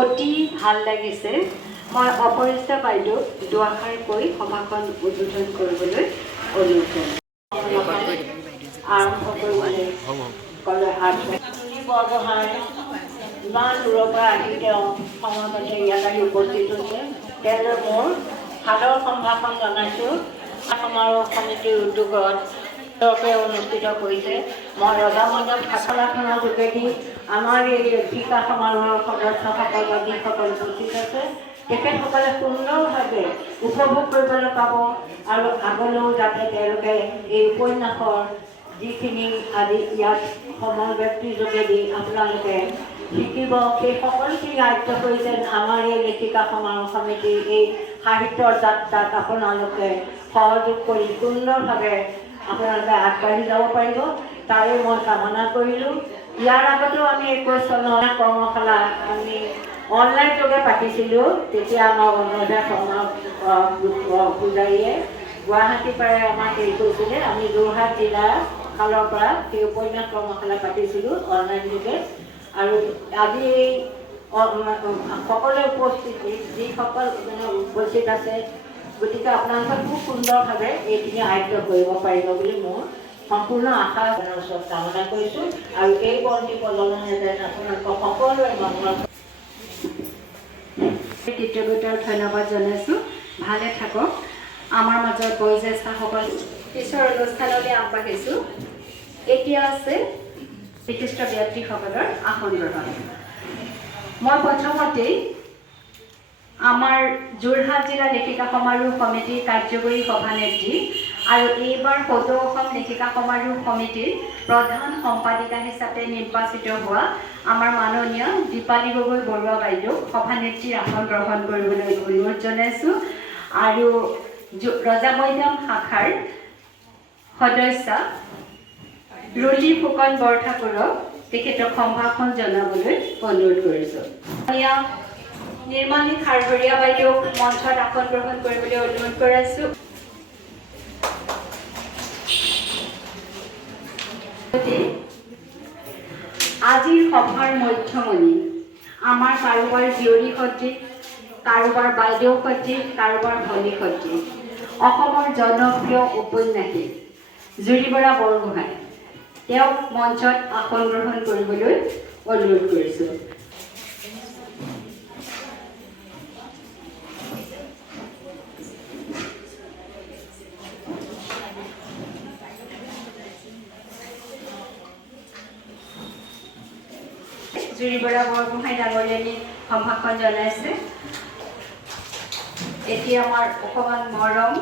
অতি ভাল লাগিছে। মই অপৰিচিতা বাইদেউ দুআষাৰ কৈ সভাখন উদ্বোধন কৰিবলৈ অনুৰোধ কৰিম। আৰম্ভ কৰিবলৈ ক'লে বৰগোহাঁই ইমান দূৰৰ পৰা আহি তেওঁ সময়মতে ইয়াত আহি উপস্থিত হৈছে। তেওঁলোকে মোৰ সাদৰ সম্ভাষণ জনাইছোঁ। সমাৰোহ সমিতিৰ উদ্যোগত অনুষ্ঠিত কৰিছে। মই ৰজামঞ্জত শাসনাখনৰ যোগেদি আমাৰ এই লেখিকা সমাৰোহৰ সদস্যসকল বা যিসকল উপস্থিত আছে তেখেতসকলে সুন্দৰভাৱে উপভোগ কৰিবলৈ পাব আৰু আগলৈও যাতে তেওঁলোকে এই উপন্যাসৰ যিখিনি আজি ইয়াত সময় ব্যক্তিৰ যোগেদি আপোনালোকে শিকিব সেই সকলোখিনি আয়ত্ব কৰি যেন আমাৰ এই লেখিকা সমাৰোহ সমিতিৰ এই সাহিত্যৰ যাত্ৰাত আপোনালোকে সহযোগ কৰি সুন্দৰভাৱে আপোনালোকে আগবাঢ়ি যাব পাৰিব তাৰে মই কামনা কৰিলোঁ। ইয়াৰ আগতেও আমি 21 চনৰ কৰ্মশালা আমি অনলাইন যোগে পাতিছিলোঁ। তেতিয়া আমাৰ অনুৰাধা শৰ্মা পূজাৰীয়ে গুৱাহাটীৰ পৰাই আমাক হেৰি কৰিছিলে। আমি যোৰহাট জিলাৰ ফালৰ পৰা সেই উপন্যাস কৰ্মশালা পাতিছিলোঁ অনলাইন যোগে। আৰু আজি এই সকলোৱে যিসকল উপস্থিত আছে গতিকে আপোনালোকে খুব সুন্দৰভাৱে এইখিনি আয়ত্ব কৰিব পাৰিব বুলি মোৰ সম্পূৰ্ণ আশা ওচৰত কামনা কৰিছোঁ। আৰু এই বন্তি প্ৰজ্বলনেৰে আপোনালোকক সকলোৰে মনৰ কৃতজ্ঞতাৰ ধন্যবাদ জনাইছোঁ। ভালে থাকক। আমাৰ মাজত বয়োজ্যেষ্ঠসকল পিছৰ অনুষ্ঠানলৈ আগবাঢ়িছোঁ। এতিয়া আছে বিশিষ্ট ব্যক্তিসকলৰ আসন গ্ৰহণ। মই প্ৰথমতেই আমাৰ যোৰহাট জিলা লেখিকা সমাৰোহ সমিতিৰ কাৰ্যকৰী সভানেত্ৰী আৰু এইবাৰ ৭ম লেখিকা সমাৰোহ সমিতিৰ প্ৰধান সম্পাদিকা হিচাপে নিৰ্বাচিত হোৱা আমাৰ মাননীয় দীপালী গগৈ বৰুৱা বাইদেউ সভানেত্ৰীৰ আসন গ্ৰহণ কৰিবলৈ অনুৰোধ জনাইছোঁ। আৰু ৰজামধ্যম শাখাৰ সদস্য ৰুলি ফুকন বৰঠাকুৰক তেখেতক সম্ভাষণ জনাবলৈ অনুৰোধ কৰিছোঁ। নিৰ্মালী খাৰঘৰীয়া বাইদেউক মঞ্চত আসন গ্ৰহণ কৰিবলৈ অনুৰোধ কৰাইছোঁ। আজিৰ সভাৰ মধ্যমণি আমাৰ কাৰোবাৰ জীয়ৰী সদৃশ, কাৰোবাৰ বাইদেউ সদৃশ, কাৰোবাৰ ভনী সদৃশ অসমৰ জনপ্ৰিয় ঔপন্যাসিক জুৰি বৰা বৰগোহাঁই তেওঁক মঞ্চত আসন গ্ৰহণ কৰিবলৈ অনুৰোধ কৰিছোঁ। জুৰি বৰা বৰগোহাঁই ডাঙৰীয়ানী সম্ভাষণ জনাইছে। এতিয়া আমাৰ অকণমান মৰম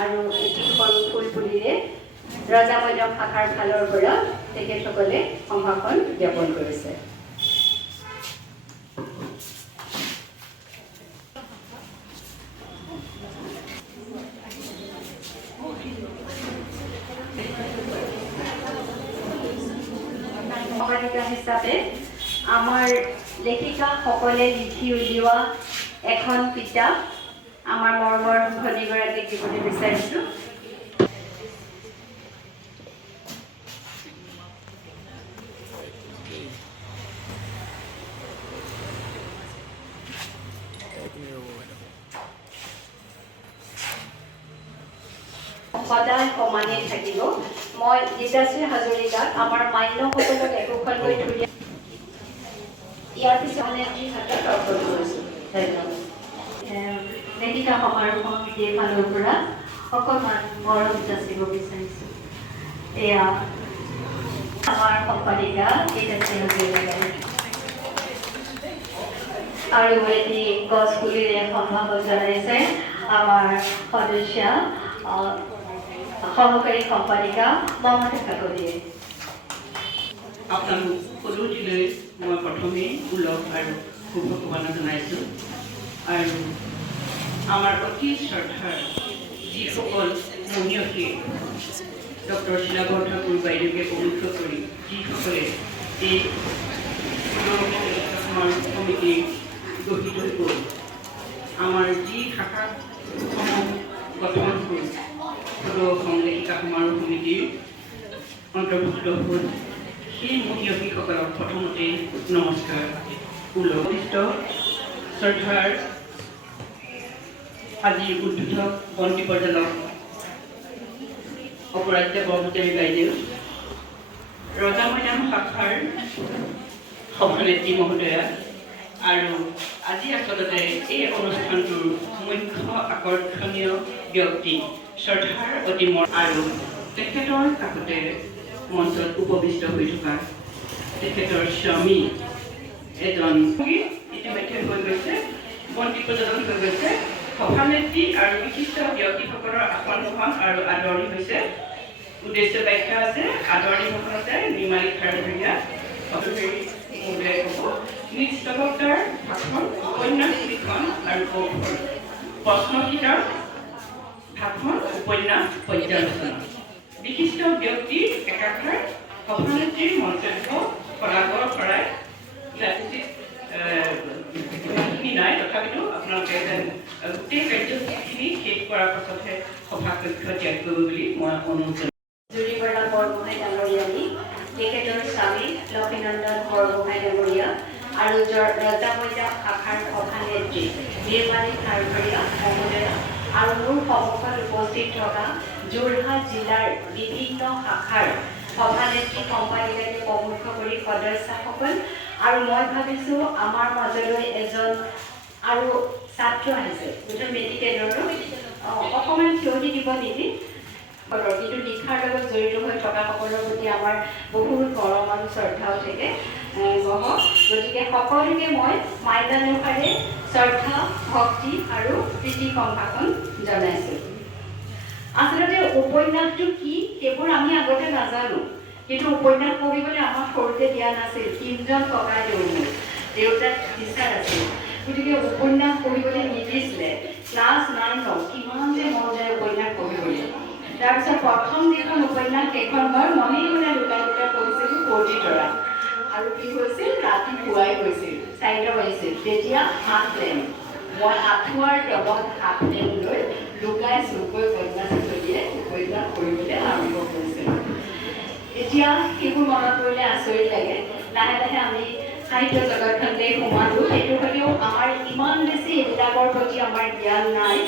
আৰু এটি সৰু ফুলপুলিৰে ৰজামধ্যম শাখাৰ ফালৰ পৰা তেখেতসকলে সম্ভাষণ জ্ঞাপন কৰিছে। সম্পাদিকা হিচাপে আমাৰ লেখিকাসকলে লিখি উলিওৱা এখন কিতাপ আমাৰ মৰমৰ ভনীগৰাকীক দিবলৈ বিচাৰিছোঁ। সদায় সমানেই থাকিব। মই গীতাশ্ৰী হাজৰিকাক আমাৰ মান্যসকলক একোখনকৈ ধুনীয়া ইয়াৰ পিছত হাতত অৰ্পণ কৰিছোঁ। ধন্যবাদ। লেখিকা সমাৰোহ সমিতিৰ ফালৰ পৰা অকণমান মৰম যাচিব বিচাৰিছোঁ। এয়া আমাৰ সম্পাদিকা গীতাশ্ৰী হাজৰিকা আৰু এটি গছ পুলিৰে সম্ভাষণ জনাইছে আমাৰ সদস্য সহকাৰী সম্পাদিকা মমতা কাকতিয়ে। আপোনালোক সকলোটিলৈ মই প্ৰথমেই ওলগ আৰু শুভকামনা জনাইছোঁ। আৰু আমাৰ অতি শ্ৰদ্ধাৰ যিসকল মহীয়সী ডক্টৰ শীলা বৰঠাকুৰ বাইদেউকে পবিত্ৰ কৰি যিসকলে এই সমিতি গঠিত কৰি আমাৰ যি শাখাসমূহ গঠন কৰি অসম লেখিকা সমাৰোহ সমিতিৰ অন্তৰ্ভুক্ত হ'ল সেই মহীয়সীসকলক প্ৰথমতে নমস্কাৰ। উল্লিখিত শ্ৰদ্ধাৰ আজিৰ উদ্বোধক বন্তি প্ৰজ্বলক অপৰাজিতা বৰভূটানী বাইদেউ, ৰজা মৈদাম শাখাৰ সভানেত্ৰী মহোদয়া আৰু আজি আচলতে এই অনুষ্ঠানটোৰ মুখ্য আকৰ্ষণীয় ব্যক্তি শ্ৰদ্ধাৰ অতিমৰ আৰু তেখেতৰ কাষতে মঞ্চত উপবিষ্ট হৈ থকা তেখেতৰ স্বামী এজন ইতিমধ্যে হৈ গৈছে, বন্তি প্ৰজ্বলন হৈ গৈছে। সভানেত্ৰী আৰু বিশিষ্ট ব্যক্তিসকলৰ আসন গ্ৰহণ আৰু আদৰণি হৈছে। উদ্দেশ্য ব্যাখ্যা আছে, আদৰণি ভাষণ আছে নিৰ্মালী খাৰঘৰীয়া মহোদয়ে ক'ব। নিজ বক্তাৰ ভাষণ, উপন্যাস লিখন আৰু কৌশল, প্ৰশ্নকেইটাৰ ভাষণ, উপন্যাস, পৰ্যালোচনা। বিশিষ্ট ব্যক্তিৰ একাষাৰ সভানেত্ৰীৰ মন্তব্য ফলাফল কৰাই নাই, তথাপিতো আপোনালোকে গোটেই কাৰ্যখিনি শেষ কৰাৰ পাছতহে সভাকক্ষ ত্যাগ কৰিব বুলি মই অনুৰোধ জনাইছোঁ। জুৰিবৰা বৰগোহাঁই ডাঙৰীয়ানী, তেখেতৰ স্বামী লক্ষীনন্দন বৰগোহাঁই ডাঙৰীয়া আৰু ৰজা মৈদাম শাখাৰ সভানেত্ৰী নিৰ্মালী খাৰঘৰীয়া মহোদয়া আৰু মোৰ সন্মুখত উপস্থিত থকা যোৰহাট জিলাৰ বিভিন্ন শাখাৰ সভানেত্ৰী সম্পাদিকাকে প্ৰমুখ কৰি সদস্যসকল, আৰু মই ভাবিছোঁ আমাৰ মাজলৈ এজন আৰু ছাত্ৰ আহিছে, গোটেই মেডিকেলৰো অকণমান থিয়তি দিব নেকি? কিন্তু লিখাৰ লগত জড়িত হৈ থকা সকলৰ প্ৰতি আমাৰ বহুত মৰম আৰু শ্ৰদ্ধাও থাকে। গতিকে সকলোকে মই মাইলানুসাৰে শ্ৰদ্ধা, ভক্তি আৰু প্ৰীতি সম্ভাষণ জনাইছোঁ। আচলতে উপন্যাসটো কি সেইবোৰ আমি আগতে নাজানো, কিন্তু উপন্যাস পঢ়িবলৈ আমাক সৰুতে দিয়া নাছিল। তিনিজন ককাই মোৰ দেউতাক টিচাৰ আছিল, গতিকে উপন্যাস পঢ়িবলৈ নিদিছিলে। ক্লাছ 9 কিমান যে মন যায় উপন্যাস পঢ়িবলৈ। তাৰপিছত প্ৰথম যিখন উপন্যাস সেইখন মই মনে মনে লুকাই লুকাই পঢ়িছিলোঁ, পৰ্জিতৰা। আৰু কি হৈছিল, ৰাতি পুৱাই গৈছিল, 4টা বাজিছিল, তেতিয়া হাত লেম্প, মই আঁঠুৱাৰ তলত হাত লেম্প লৈ লুকাই চুকৈ কন্যাচলীয়ে উপন্যাস পঢ়িবলৈ আৰম্ভ কৰিছিলোঁ। এতিয়া সেইবোৰ মনত পৰিলে আচৰিত লাগে। লাহে লাহে আমি সাহিত্য জগতখনতে সোমালোঁ, সেইটো হ'লেও আমাৰ ইমান বেছি এইবিলাকৰ প্ৰতি আমাৰ জ্ঞান নাই।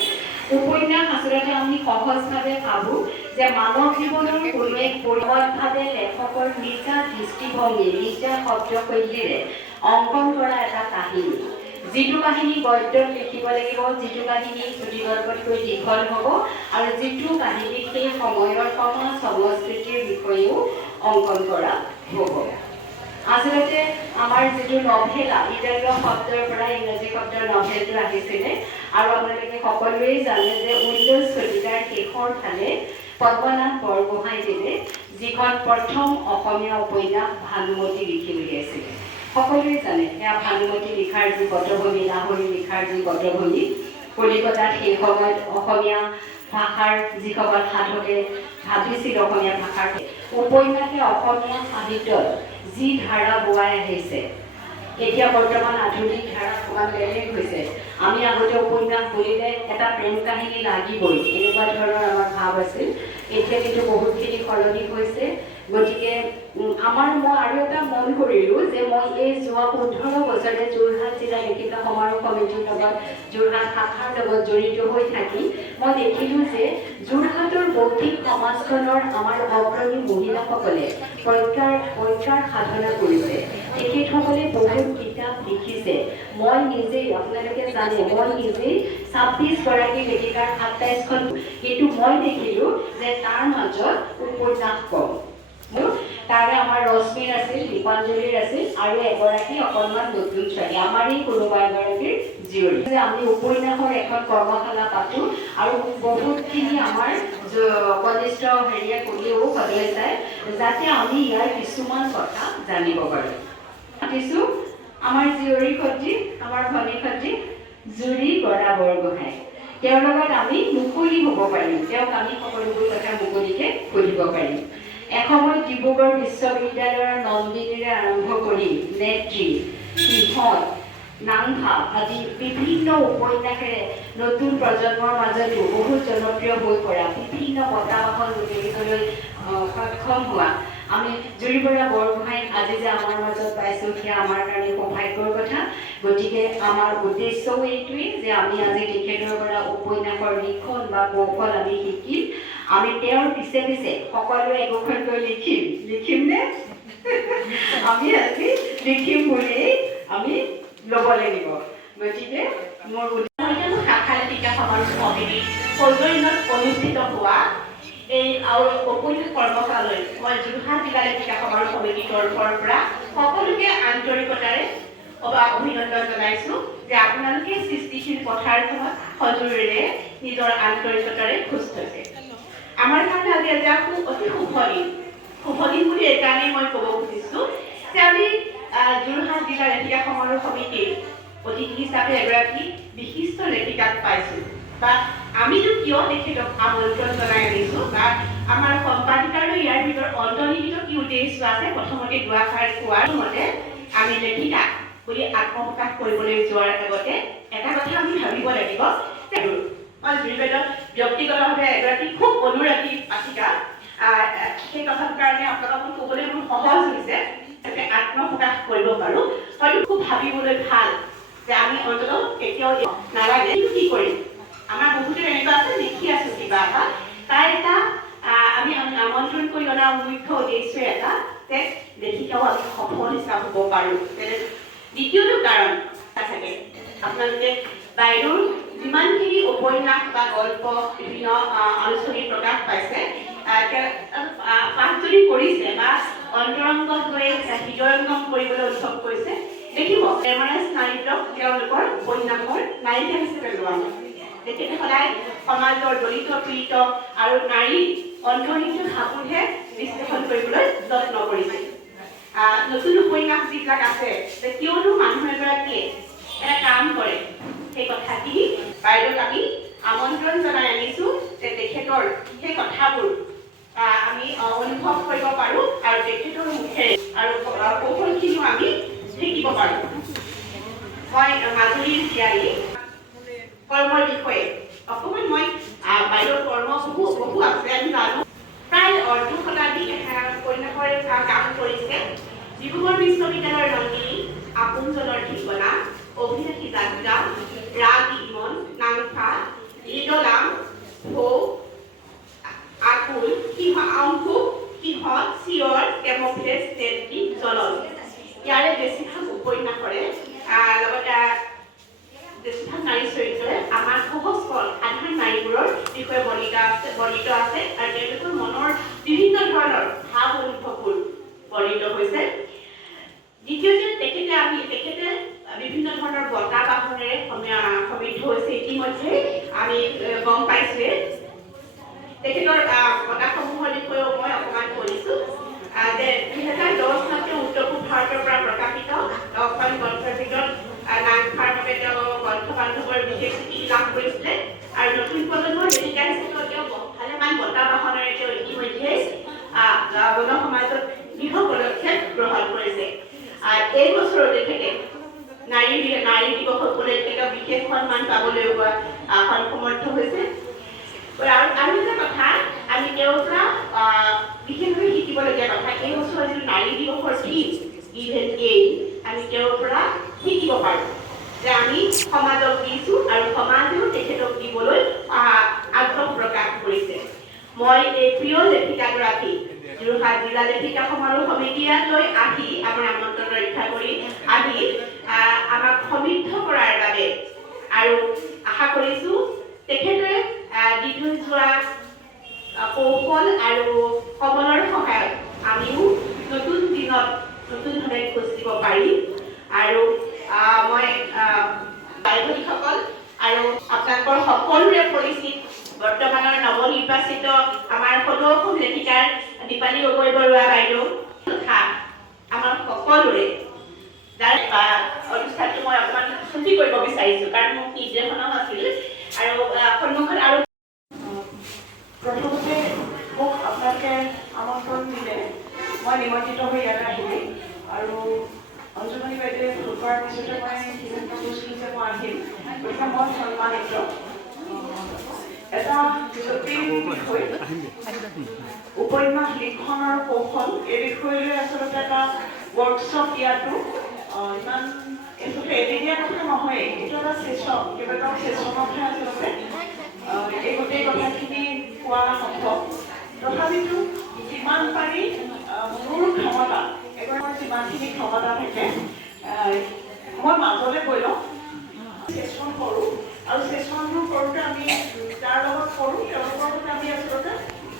উপন্যাস আচলতে আমি সহজভাৱে ভাবোঁ যে মানৱ জীৱনৰ কোনো এক পৰিৱৰ্তভাৱে লেখকৰ নিজা দৃষ্টিভংগী, নিজা শব্দশৈলীৰে অংকন কৰা এটা কাহিনী, যিটো কাহিনী গদ্যত লিখিব লাগিব, যিটো কাহিনী চুটিগল্পতকৈ দীঘল হ'ব, আৰু যিটো কাহিনী সেই সময়ৰ সমাজ সংস্কৃতিৰ বিষয়েও অংকন কৰা হ'ব। আচলতে আমাৰ যিটো নভেলা, ইটালীয় শব্দৰ পৰা ইংৰাজী শব্দৰ নভেলটো আহিছিলে, আৰু আপোনালোকে সকলোৱেই জানে যে 19 শতিকাৰ শেষৰ ফালে পদ্মনাথ বৰগোহাঁইদেৱে যিখন প্ৰথম অসমীয়া উপন্যাস ভানুমতী লিখি উলিয়াইছিলে। সকলোৱে জানে সেয়া ভানুমতী লিখাৰ যি পটভূমি, লাহৰী লিখাৰ যি পটভূমি, কলিকতাত সেই সময়ত অসমীয়া ভাষাৰ যিসকল সাধকে ভাবিছিল অসমীয়া ভাষাৰ উপন্যাসে অসমীয়া সাহিত্যত যি ধাৰা বোৱাই আহিছে, এতিয়া বৰ্তমান আধুনিক ধাৰা অকণমান বেলেগ হৈছে। আমি আগতে উপন্যাস বুলিলে এটা প্ৰেম কাহিনী লাগিবই, এনেকুৱা ধৰণৰ আমাৰ ভাৱ আছিল। এতিয়া কিন্তু বহুতখিনি সলনি হৈছে। গতিকে মই আৰু এটা মন কৰিলোঁ যে মই এই যোৱা 15 বছৰে যোৰহাট জিলা লেখিকা সমাৰোহ সমিতিৰ লগত, যোৰহাট শাখাৰ লগত জড়িত হৈ থাকি মই দেখিলোঁ যে যোৰহাটৰ বৌদ্ধিক সমাজখনৰ আমাৰ অগ্ৰণী মহিলাসকলে প্ৰজ্ঞাৰ সাধনা কৰিছে। তেখেতসকলে বহুত কিতাপ লিখিছে। মই নিজেই, আপোনালোকে জানে, মই নিজেই 26 গৰাকী লেখিকাৰ 27খন, কিন্তু মই দেখিলোঁ যে তাৰ মাজত উপন্যাস কম। তাৰে আমাৰ ৰশ্মিৰ আছিল, দীপাঞ্জলীৰ আছিল, আৰু এগৰাকী অকণমান নতুন ছোৱালী, আমাৰেই কোনোবা এগৰাকীৰ জীয়ৰী। আমি উপন্যাসৰ এখন কৰ্মশালা পাতোঁ, আৰু বহুতখিনি আমাৰ কনিষ্ঠ ক'লেও সদস্যাই, যাতে আমি ইয়াৰ কিছুমান কথা জানিব পাৰোঁ। পাতিছোঁ আমাৰ জীয়ৰী সতী, আমাৰ ভনী সতী জুৰি বৰা বৰগোহাঁই। তেওঁৰ লগত আমি মুকলি হ'ব পাৰিম, তেওঁক আমি সকলোবোৰ কথা মুকলিকৈ সুধিব পাৰিম। এসময়ত ডিব্ৰুগড় বিশ্ববিদ্যালয়ৰ নন্দিনীৰে আৰম্ভ কৰি নেত্ৰী, সিহঁত, নাংফা আদি বিভিন্ন উপন্যাসেৰে নতুন প্ৰজন্মৰ মাজতো বহুত জনপ্ৰিয় হৈ পৰা, বিভিন্ন বঁটা বাহন বুটলিবলৈ সক্ষম হোৱা আমি জুৰি বৰা বৰগোহাঁইক আজি যে আমাৰ মাজত পাইছোঁ, সেয়া আমাৰ কাৰণে সৌভাগ্যৰ কথা। গতিকে আমাৰ উদ্দেশ্যও এইটোৱেই যে আমি আজি তেখেতৰ পৰা উপন্যাসৰ লিখন বা কৌশল আমি শিকিম, আমি তেওঁৰ পিছে পিছে সকলোৱে একোখনকৈ লিখিমনে? আমি আজি লিখিম বুলি আমি ল'ব লাগিব। গতিকে মোৰ শাখা লেখিকা সমাৰোহ সমিতি সৌজন্যত অনুষ্ঠিত হোৱা এই আৰু উপন্যাস কৰ্মশালালৈ মই যোৰহাট জিলা লেখিকা সমাৰোহ সমিতিৰ তৰফৰ পৰা সকলোকে আন্তৰিকতাৰে অভিনন্দন জনাইছোঁ যে আপোনালোকে সৃষ্টিশীল পথাৰখনত সজোৰেৰে নিজৰ আন্তৰিকতাৰে খোজ থৈছে। আমাৰ কাৰণে আজি এটা অতি শুভ দিন বুলি এইকাৰণেই মই ক'ব খুজিছোঁ যে আমি যোৰহাট জিলা লেখিকা সমাৰোহ সমিতিৰ অতিথি হিচাপে এগৰাকী বিশিষ্ট লেখিকাক পাইছোঁ, বা আমিনো কিয় তেখেতক আমন্ত্ৰণ জনাই আনিছোঁ, বা আমাৰ সম্পাদিকাৰো ইয়াৰ ভিতৰত অন্তৰ্নিহিত কি উদ্দেশ্য আছে প্ৰথমতে দুআষাৰ কোৱাৰ মতে আমি লেখিকা বুলি আত্মপ্ৰকাশ কৰিবলৈ যোৱাৰ আগতে এটা কথা আমি ভাবিব লাগিব। মই জুৰিবেদত ব্যক্তিগতভাৱে এগৰাকী খুব অনুৰাগী পাঠিকা, সেই কথাৰ কাৰণে আপোনালোকক ক'বলৈ মোৰ সহজ হৈছে আত্মপ্ৰকাশ কৰিব পাৰোঁ। হয়তো খুব ভাবিবলৈ ভাল যে আমি অন্ততঃ কেতিয়াও নালাগে কি কৰিম, আমাৰ বহুতে এনেকুৱা আছে লিখি আছোঁ কিবা এটা, তাৰ এটা আমি আমন্ত্ৰণ কৰি অনাৰ মুখ্য উদ্দেশ্য এটা যে লেখিকাও আমি সফল হিচাপ হ'ব পাৰোঁ। দ্বিতীয়টো কাৰণ থাকে আপোনালোকে বাইদেউৰ যিমানখিনি উপন্যাস বা গল্প বিভিন্ন আলোচনী প্ৰকাশ পাইছে, পাঠ যদি কৰিছে বা অন্তৰংগ হৈ হৃদয়ংগম কৰিবলৈ উৎসৱ কৰিছে, দেখিব এমাৰেজ নাৰীতক তেওঁলোকৰ উপন্যাসৰ নায়িকা হিচাপে লোৱা হয়। তেখেতে সদায় সমাজৰ দলিত পীড়িত আৰু নাৰী অন্তৰ্নিহিত ভাৱবোৰহে বিশ্লেষণ কৰিবলৈ যত্ন কৰিছে। নতুন উপন্যাস যিবিলাক আছে যে কিয়নো মানুহ এগৰাকীয়ে এটা কাম কৰে, সেই কথাখিনি বাইদেউক আমি আমন্ত্ৰণ জনাই আনিছোঁ যে তেখেতৰ সেই কথাবোৰ আমি অনুভৱ কৰিব পাৰোঁ আৰু তেখেতৰ মুখেৰে আৰু কৌশলখিনিও আমি শিকিব পাৰোঁ। মই মাজুলীৰ জীয়াৰী কৰ্মৰ বিষয়ে অকণমান মই বাইদেউৰ কৰ্ম বহু আছে আমি জানো। প্ৰায় অৰ্ধ শতাধিক উপন্যাসৰ কাম কৰিছে। ডিব্ৰুগড় বিশ্ববিদ্যালয়ৰ ৰংগিনী, আপোনজনৰ ঠিকনা, অভিলাষী যাত্ৰা, ৰাগ ইমন, নাংফা, ঈদলাম, ভৌ, আকুল, অংকু, সিহঁত, চিঞৰ, কেমফ্লেজ, নেত্ৰী, জলন। ইয়াৰে বেছিভাগ উপন্যাসৰে লগতে বেছিভাগ নাৰী চৰিত্ৰৰে আমাৰ সহজ সৰল সাধাৰণ নাৰীবোৰৰ বিষয়ে বৰ্ণিত আছে আৰু তেওঁলোকৰ মনৰ বিভিন্ন ধৰণৰ ভাৱ অনুভৱবোৰ বৰ্ণিত হৈছে। দ্বিতীয়তে তেখেতে বিভিন্ন ধৰণৰ বঁটা বাহনেৰে সমৃদ্ধ হৈছে। ইতিমধ্যে আমি গম পাইছোৱে। তেখেতৰ বঁটাসমূহৰ বিষয়েও মই অকণমান কৈছোঁ যে 2010 চনতে উত্তৰ পূব ভাৰতৰ পৰা প্ৰকাশিত 10খন গ্ৰন্থৰ ভিতৰত নাংফাৰ বাবে তেওঁ গ্ৰন্থ বান্ধৱৰ বিশেষ স্বীকৃতি লাভ কৰিছিলে আৰু নতুন প্ৰজন্মৰ লেখিকা হিচাপেও তেওঁ ভালেমান বঁটা বাহনেৰে তেওঁ ইতিমধ্যে গণ সমাজত দৃঢ় পদক্ষেপ গ্ৰহণ কৰিছে। এই বছৰৰ তেখেতে নাৰী দিৱস উপলক্ষে তেওঁ বিশেষ সন্মান পাবলৈ সমৰ্থ হৈছে। আৰু এটা কথা আমি তেওঁৰ পৰা বিশেষভাৱে শিকিবলগীয়া কথা, এই বছৰ যিটো নাৰী দিৱসৰ থিম ইভেন আমি তেওঁৰ পৰা শিকিব পাৰোঁ যে আমি সমাজক দিছোঁ আৰু সমাজেও তেখেতক দিবলৈ আগ্ৰহ প্ৰকাশ কৰিছে। মই এই প্ৰিয় লেখিকাগৰাকী যোৰহাট জিলা লেখিকা সমাৰোহ সমিতিলৈ আহি আমাৰ আমন্ত্ৰণ ৰক্ষা কৰি আহি আমাক সমৃদ্ধ কৰাৰ বাবে আৰু আশা কৰিছোঁ তেখেতে দি থৈ যোৱা কৌশল আৰু কমলৰ সহায়ত আমিও নতুন দিনত নতুনভাৱে খোজ দিব পাৰিম। আৰু মই বাইদেউসকল আৰু আপোনালোকৰ সকলোৰে পৰিচিত বৰ্তমানৰ নৱনিৰ্বাচিত আমাৰ সদৌ অসম লেখিকাৰ দীপালী গগৈ বৰুৱা বাইদেউ তথা আমাৰ সকলোৰে যাৰ অনুষ্ঠানটো মই অকণমান ছুটি কৰিব বিচাৰিছোঁ কাৰণ মোক নিৰ্দেশনাও আছিল আৰু সন্মুখত আৰু প্ৰথমতে মোক আপোনালোকে আমন্ত্ৰণ দিলে মই নিমন্ত্ৰিত হৈ ইয়ালৈ আহিলোঁ আৰু অঞ্জুমণি বাইদেৱে ফোন কৰাৰ পিছতে মই সিদ্ধান্ত লৈছিলোঁ যে মই আহিম। গতিকে মই সন্মানিত। এটা জটিল বিষয় উপন্যাস লিখনৰ কৌশল, এই বিষয়লৈ আচলতে এটা ৱৰ্কশ্বপ দিয়াটো ইমান এৰি দিয়া কথা নহয়, এইটো এটা ছেশ্যন, কেইবাটাও ছেশ্যনতহে আচলতে এই গোটেই কথাখিনি কোৱা সম্ভৱ। তথাপিতো যিমান পাৰি মোৰ ক্ষমতা, এগৰাকীৰ যিমানখিনি ক্ষমতা থাকে মই মাজলৈ গৈ লওঁ, ছেশ্যন কৰোঁ, আৰু ছেশ্যনবোৰ কৰোঁতে আমি যাৰ লগত কৰোঁ তেওঁলোকৰ লগত আমি আচলতে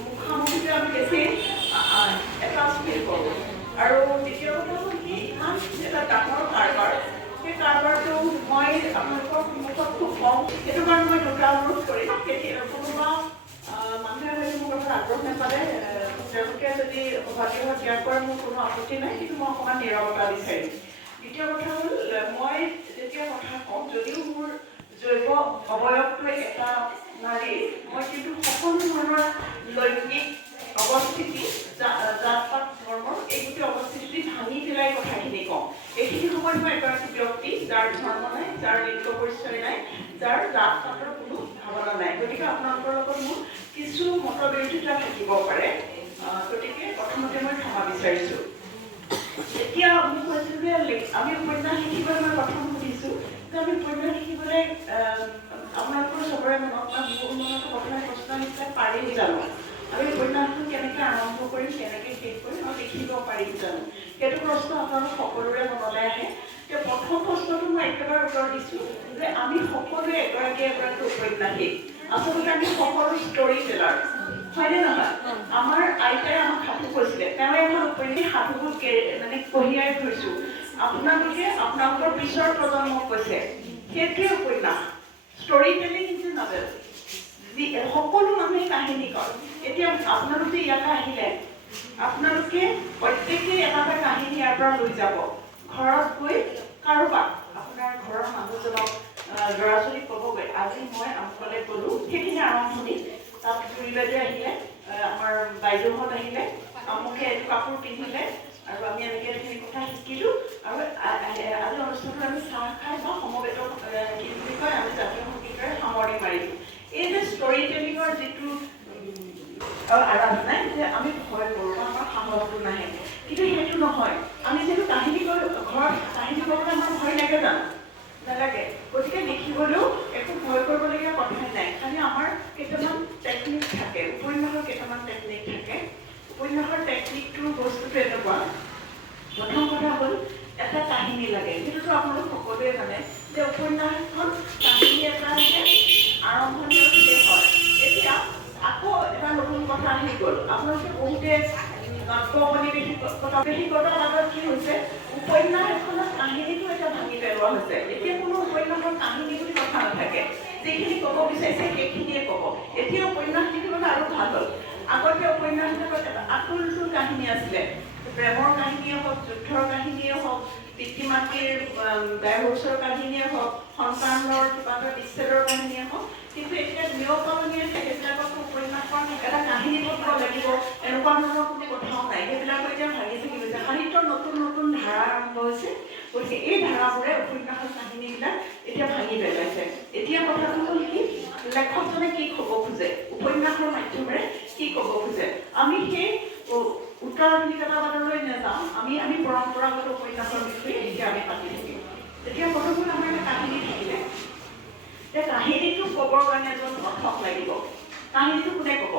মুখামুখিতে আমি বেছি এটাচ ফিল কৰোঁ। আৰু দ্বিতীয় কথা হ'ল কি, ইমান এটা ডাঙৰ কাৰবাৰ, সেই কাৰবাৰটো মই আপোনালোকৰ সন্মুখত খুব কম, সেইটো কাৰণে মই দুটা অনুৰোধ কৰিম। কোনোবা মানুহে হয়তো মোৰ কথা আগ্ৰহ নাপালে তেওঁলোকে যদি সভাগৃহত ত্যাগ কৰে মোৰ কোনো আপত্তি নাই, কিন্তু মই অকণমান নীৰৱতা বিচাৰিম। দ্বিতীয় কথা হ'ল, মই যেতিয়া কথা কওঁ, যদিও মোৰ জৈৱ অৱয়ৱটোৱে এটা নাৰী, মই কিন্তু সকলো ধৰণৰ লৈংগিক অৱস্থিতি, জাত পাত ধৰ্মৰ এই গোটেই অৱস্থিতি ভাঙি পেলাই কথাখিনি কওঁ। এইখিনি সময়ত মই এগৰাকী ব্যক্তি যাৰ ধৰ্ম নাই, যাৰ লিংগ পৰিচয় নাই, যাৰ জাত পাতৰ কোনো ভাৱনা নাই, গতিকে আপোনালোকৰ লগত মোৰ কিছু মতবিৰোধিতা থাকিব পাৰে, গতিকে প্ৰথমতে মই ক্ষমা বিচাৰিছোঁ। এতিয়া আমি কৈছোঁ যে আমি উপন্যাস লিখিবলৈ মই প্ৰথম সুধিছোঁ যে আমি উপন্যাস লিখিবলৈ আপোনালোকৰ চবৰে মনত বা মোৰ মনতো প্ৰথমে প্ৰশ্ন আহিছে, পাৰিম জানো? আমি উপন্যাসটো কেনেকৈ আৰম্ভ কৰিম, কেনেকৈ শেষ কৰিম আৰু লিখিব পাৰিম জানো? সেইটো প্ৰশ্ন আপোনালোক সকলোৰে মনলৈ আহে। এতিয়া প্ৰথম প্ৰশ্নটো মই একেবাৰে উত্তৰ দিছোঁ যে আমি সকলোৱে এগৰাকী উপন্যাসিক। আচলতে আমি সকলো ষ্টৰী টেলাৰ, হয়নে নহয়? আমাৰ আইতাই আমাক সাধু কৈছিলে, তেওঁ এখন উপন্যাস সাধুবোৰ মানে কঢ়িয়াই ফুৰিছোঁ, আপোনালোকে আপোনালোকৰ পিছৰ প্ৰজন্মক কৈছে, সেইটোৱে উপন্যাস। Story telling is a novel. সকলো মানুহে কাহিনী কয়। এতিয়া আপোনালোকে ইয়ালৈ আহিলে, আপোনালোকে প্ৰত্যেকেই এটা এটা কাহিনী ইয়াৰ পৰা লৈ যাব, ঘৰত গৈ কাৰোবাক আপোনাৰ ঘৰৰ মানুহজনক ল'ৰা ছোৱালীক ক'বগৈ, আজি মই আমুকলৈ গ'লোঁ, সেইখিনি আৰম্ভণি। তাত জুৰি বাইদেউ আহিলে, আমাৰ বাইদেউহঁত আহিলে, আমুকে এইটো কাপোৰ পিন্ধিলে, আৰু আমি এনেকৈ এইখিনি কথা শিকিলোঁ, আৰু আজি অনুষ্ঠানটো আমি চাহ খাই বা সমবেতক কি বুলি কয় আমি জাতীয় সংগীতেৰে সামৰণি মাৰিলোঁ। এই যে ষ্টৰী টেলিঙৰ যিটো আৰাধনাই যে আমি ভয় কৰোঁ বা আমাৰ সাহসটো নাহে, কিন্তু সেইটো নহয়। আমি যিহেতু কাহিনী ঘৰত কাহিনী ক'বলৈ আমাৰ ভয় লাগে জানো? নালাগে। গতিকে লিখিবলৈও একো ভয় কৰিবলগীয়া কথাই নাই, খালি আমাৰ কেইটামান টেকনিক থাকে, উপন্যাসৰ কেইটামান টেকনিক থাকে। উপন্যাসৰ টেকনিকটোৰ বস্তুটো এনেকুৱা, প্ৰথম কথা হ'ল এটা কাহিনী লাগে। সেইটোতো আপোনালোক সকলোৱে জানে যে উপন্যাস এখন কাহিনী এটা আৰম্ভণি আৰু শেষ হয়। এতিয়া আকৌ এটা নতুন কথা আহি গ'ল, আপোনালোকে বহুতে নব্যপনিবেশিকতাৰ মাজত কি হৈছে, উপন্যাস এখনৰ কাহিনীটো এটা ভাঙি পেলোৱা হৈছে। এতিয়া কোনো উপন্যাসৰ কাহিনী বুলি কথা নাথাকে, যিখিনি ক'ব বিচাৰিছে সেইখিনিয়ে ক'ব। এতিয়া উপন্যাস লিখিবলৈ আৰু ভাল হ'ল। আগতে উপন্যাসবিলাকত এটা আতুল কাহিনী আছিলে, প্ৰেমৰ কাহিনীয়ে হওক, যুদ্ধৰ কাহিনীয়ে হওক, পিতৃ মাতৃৰ ডাইভৰ্চৰ কাহিনীয়ে হওক, সন্তানৰ কিবা এটা বিচ্ছেদৰ কাহিনীয়ে হওক, কিন্তু এতিয়া নিয়মকানুনীয়ে সেইবিলাকতো উপন্যাসখন এটা কাহিনী থাকিব লাগিব, এনেকুৱা ধৰণৰ কোনো কথাও নাই। সেইবিলাকো এতিয়া ভাঙি থাকি গৈছে। সাহিত্যৰ নতুন নতুন ধাৰা আৰম্ভ হৈছে, গতিকে এই ধাৰাবোৰে উপন্যাসৰ কাহিনীবিলাক এতিয়া ভাঙি পেলাইছে। এতিয়া কথাটো হ'ল কি, লেখকজনে কি ক'ব খোজে, উপন্যাসৰ মাধ্যমেৰে কি ক'ব খোজে। আমি সেই উত্তৰাধুনিকতাবাদলৈ নাযাওঁ, আমি পৰম্পৰাগত উপন্যাসৰ বিষয়ে এতিয়া আমি পাতি থাকিম। তেতিয়া প্ৰথমে আমাৰ এটা কাহিনী থাকিলে, এতিয়া কাহিনীটো ক'বৰ কাৰণে এজন কথক লাগিব। কাহিনীটো কোনে ক'ব?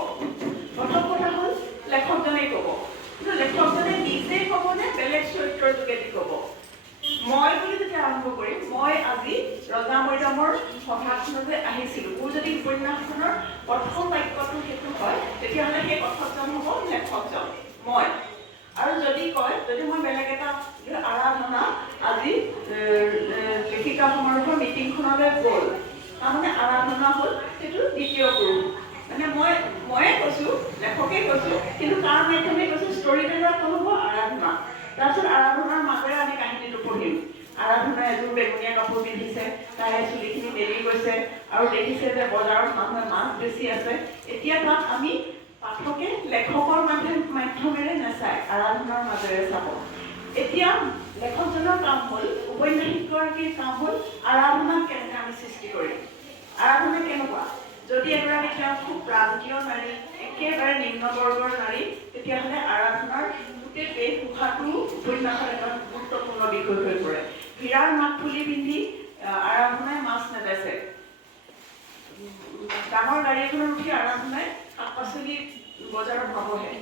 প্ৰথম কথা হ'ল লেখকজনেই ক'ব, কিন্তু লেখকজনে নিজেই ক'বনে বেলেগ চৰিত্ৰৰ যোগেদি ক'ব? মই বুলি যেতিয়া আৰম্ভ কৰিম, মই আজি ৰজা মৈদামৰ সভাখনলৈ আহিছিলোঁ, মোৰ যদি উপন্যাসখনৰ প্ৰথম বাক্যটো সেইটো হয়, তেতিয়াহ'লে সেই কথকজন হ'ব লেখকজন, মই। আৰু যদি কয়, যদি মই বেলেগ এটা আৰাধনা আজি লেখিকা সমাৰোহৰ মিটিংখনলৈ গ'ল, তাৰমানে আৰাধনা হ'ল সেইটো দ্বিতীয় পুৰুষ, মানে ময়ে কৈছোঁ, লেখকেই কৈছোঁ, কিন্তু তাৰ মাধ্যমে কৈছোঁ ষ্টৰী টেলাৰ কোন হ'ব? আৰাধনা। তাৰপিছত আৰাধনাৰ মাজেৰে আমি কাহিনীটো পঢ়িম। আৰাধনা এযোৰ বেঙুনীয়া কাপোৰ পিন্ধিছে, তাৰে চুলিখিনি মেলি গৈছে, আৰু দেখিছে যে বজাৰত মানুহে মাছ বেছি আছে। এতিয়া তাত আমি পাঠকে লেখকৰ মাধ্যমেৰে নাচায়, আৰাধনাৰ মাজেৰে চাব। এতিয়া লেখকজনৰ কাম হ'ল, উপন্যাসিকগৰাকীৰ কাম হ'ল আৰাধনাক কেনেকৈ আমি সৃষ্টি কৰিম। আৰাধনা কেনেকুৱা? যদি এগৰাকী তেওঁ খুব প্ৰান্তীয় নাৰী, একেবাৰে নিম্ন বৰ্গৰ নাৰী, তেতিয়াহ'লে আৰাধনাৰ গোটেই বেশভূষাটো উপন্যাসৰ এটা গুৰুত্বপূৰ্ণ বিষয় হৈ পৰে। হীৰাৰ মাতফুলি পিন্ধি আৰাধনাই মাছ নেবেচে। ডাঙৰ গাড়ী এখনত উঠি আৰাধনাই শাক পাচলি বজাৰত নবহে।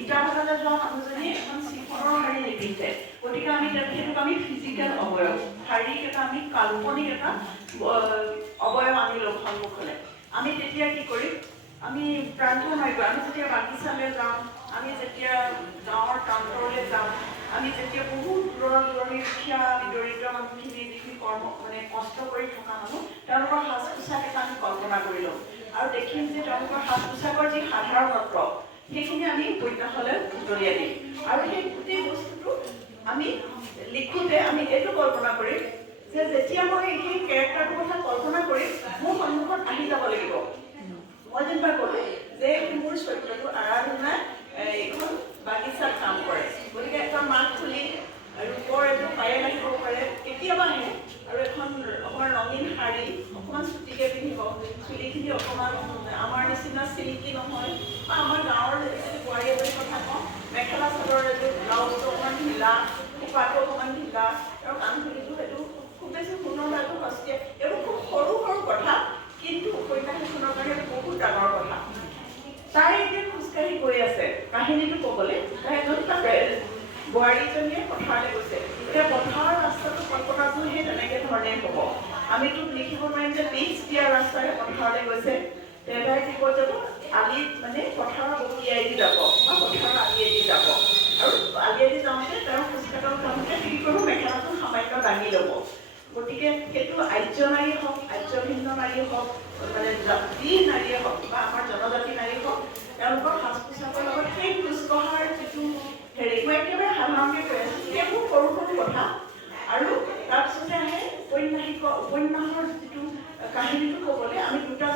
ইটা ভাটালৈ যোৱা মানুহজনী এখন চিফনৰ শাৰী নিপিন্ধে। গতিকে আমি সেইটোক আমি ফিজিকেল অৱয়ব, শাৰীৰিক এটা আমি কাল্পনিক এটা অৱয়ব আনি ল'ম সন্মুখলৈ। আমি তেতিয়া কি কৰিম, আমি প্ৰাৰ্থনা মাৰিব, আমি যেতিয়া বাগিচালৈ যাওঁ, আমি যেতিয়া গাঁৱৰ প্ৰান্তৰলৈ যাওঁ, আমি যেতিয়া বহুত দূৰণিৰ দুখীয়া দৰিদ্ৰ মানুহখিনি যিখিনি কষ্ট কৰি থকা মানুহ, তেওঁলোকৰ সাজ পোছাক এটা আমি কল্পনা কৰি লওঁ আৰু দেখিম যে তেওঁলোকৰ সাজ পোছাকৰ যি সাধাৰণত্ব সেইখিনি আমি উপন্যাসলৈ উতলিয়াই দিম। আৰু সেই গোটেই বস্তুটো আমি লিখোঁতে আমি এইটো কল্পনা কৰিম যে যেতিয়া মই সেই কেৰেক্টাৰটোৰ কথা কল্পনা কৰিম, মোৰ সন্মুখত আহি যাব লাগিব। মই যেনিবা ক'লো যে মোৰ চৰিত্ৰটো আৰাধনাই এইখন বাগিচাত কাম কৰে, গতিকে এখন মাক খুলি ৰূপৰ এযোৰ পায়ে ৰাখিব পাৰে, কেতিয়াবা আহে আৰু এখন অকণমান ৰঙীন শাৰী অকণমান চুটিকৈ পিন্ধিব, চুলিখিনি অকণমান আমাৰ নিচিনা চিল্কি নহয়, বা আমাৰ গাঁৱৰ যদি বোৱাৰী এজনীৰ কথা কওঁ, মেখেলা চাদৰ এযোৰ ব্লাউজটো অকণমান ঢিলা, খোপাটো অকণমান ঢিলা, আৰু কাণফুলিটো সেইটো খুব বেছি সুন্দৰভাৱে সস্তীয়া। এইবোৰ খুব সৰু সৰু কথা, কিন্তু উপন্যাস এখনৰ কাৰণে বহুত ডাঙৰ কথা। তাই এতিয়া খোজকাঢ়ি গৈ আছে কাহিনীটো ক'বলৈ, এজন বোৱাৰীজনীয়ে পথাৰলৈ গৈছে। এতিয়া পথাৰৰ ৰাস্তাটো কল্পনাটো সেই তেনেকৈ ধৰণেই হ'ব। আমিতো লিখিব নোৱাৰিম যে পিচ দিয়া ৰাস্তাৰে পথাৰলৈ গৈছে, তাই কি কৈ যাব, আলিত পথাৰৰ বকিয়াই দি যাব বা পথাৰৰ আলিয়েদি যাব, আৰু আলিয়েদি যাওঁতে তেওঁ খোজকাঢ়ি যাওঁতে কি কৰিব, মেখেলাটো সামান্য দাঙি ল'ব। গতিকে সেইটো আৰ্য নাৰী হওক, আৰ্যভিন্ন নাৰী হওক, জাতি নাৰীয়ে হওক বা আমাৰ জনজাতি নাৰী হওক, তেওঁলোকৰ সাজ পোছাকৰ লগত সেই খোজকঢ়াৰ যিটো হেৰি, মই একেবাৰে সাধাৰণকৈ কৈ আছোঁ, সেইবোৰ সৰু সৰু কথা। আৰু তাৰপিছতে আহে উপন্যাসৰ যিটো কাহিনীটো ক'বলৈ আমি দুটা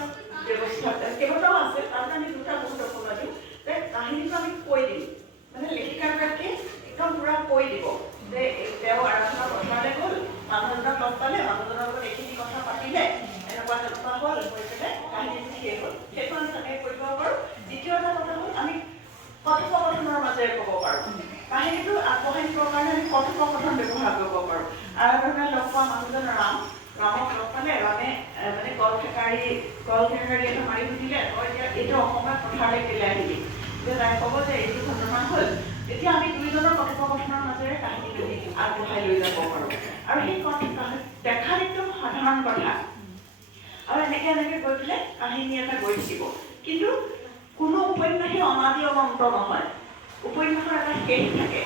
ব্যৱস্থা, কেইবাটাও আছে, তাত আমি দুটা গুৰুত্বপূৰ্ণ দিওঁ যে কাহিনীটো আমি কৈ দিম, লেখিকাগৰাকীয়ে একদম পূৰা কৈ দিব যে তেওঁ আৰাধনা পথাৰলৈ গ'ল, মানুহজনক লগ পালে, মানুহজনৰ লগত এইখিনি কথা পাতিলে, এনেকুৱা তেনেকুৱা হ'ল, হৈ পেলাই কাহিনীটো শেষ হ'ল। সেইটো আমি তেনেকৈ কৈ দিব পাৰোঁ। দ্বিতীয় এটা কথা হ'ল আমি কথোপকথনৰ মাজেৰে ক'ব পাৰোঁ। কাহিনীটো আগবঢ়াই দিবৰ কাৰণে আমি কথোপকথন ব্যৱহাৰ কৰিব পাৰোঁ। আৰাধনাই লগ পোৱা মানুহজন ৰামক লগ পালে, ৰামে কল ঠেকাৰি এটা মাৰি সুধিলে, তই এতিয়া এইটো অসমত পথাৰলৈ কেলৈ আহিলি, যে তাই ক'ব যে এইটো ঘটনা হ'ল। তেতিয়া আমি দুয়োজনৰ কথোপকথনৰ মাজেৰে কাহিনীটো আগবঢ়াই লৈ যাব পাৰোঁ। আৰু সেই দেখাত একদম সাধাৰণ কথা, আৰু এনেকৈ গৈ পেলাই কাহিনী এটা গৈ থাকিব। কিন্তু কোনো উপন্যাসে অনাদি অনন্ত নহয়, উপন্যাসৰ এটা শেষ থাকে।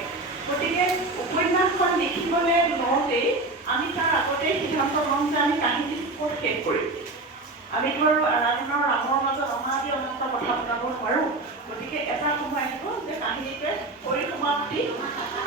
গতিকে উপন্যাসখন লিখিবলৈ লওঁতেই আমি তাৰ আগতেই সিদ্ধান্ত ল'ম যে আমি কাহিনীটো ক'ত শেষ কৰিম। আমিতো আৰু আৰাধনাৰ ৰামৰ মাজত অনাদি অনন্ত কথা পতাব নোৱাৰোঁ। গতিকে এটা সময় আহিব যে কাহিনীটোৱে পৰিসমাপ্তি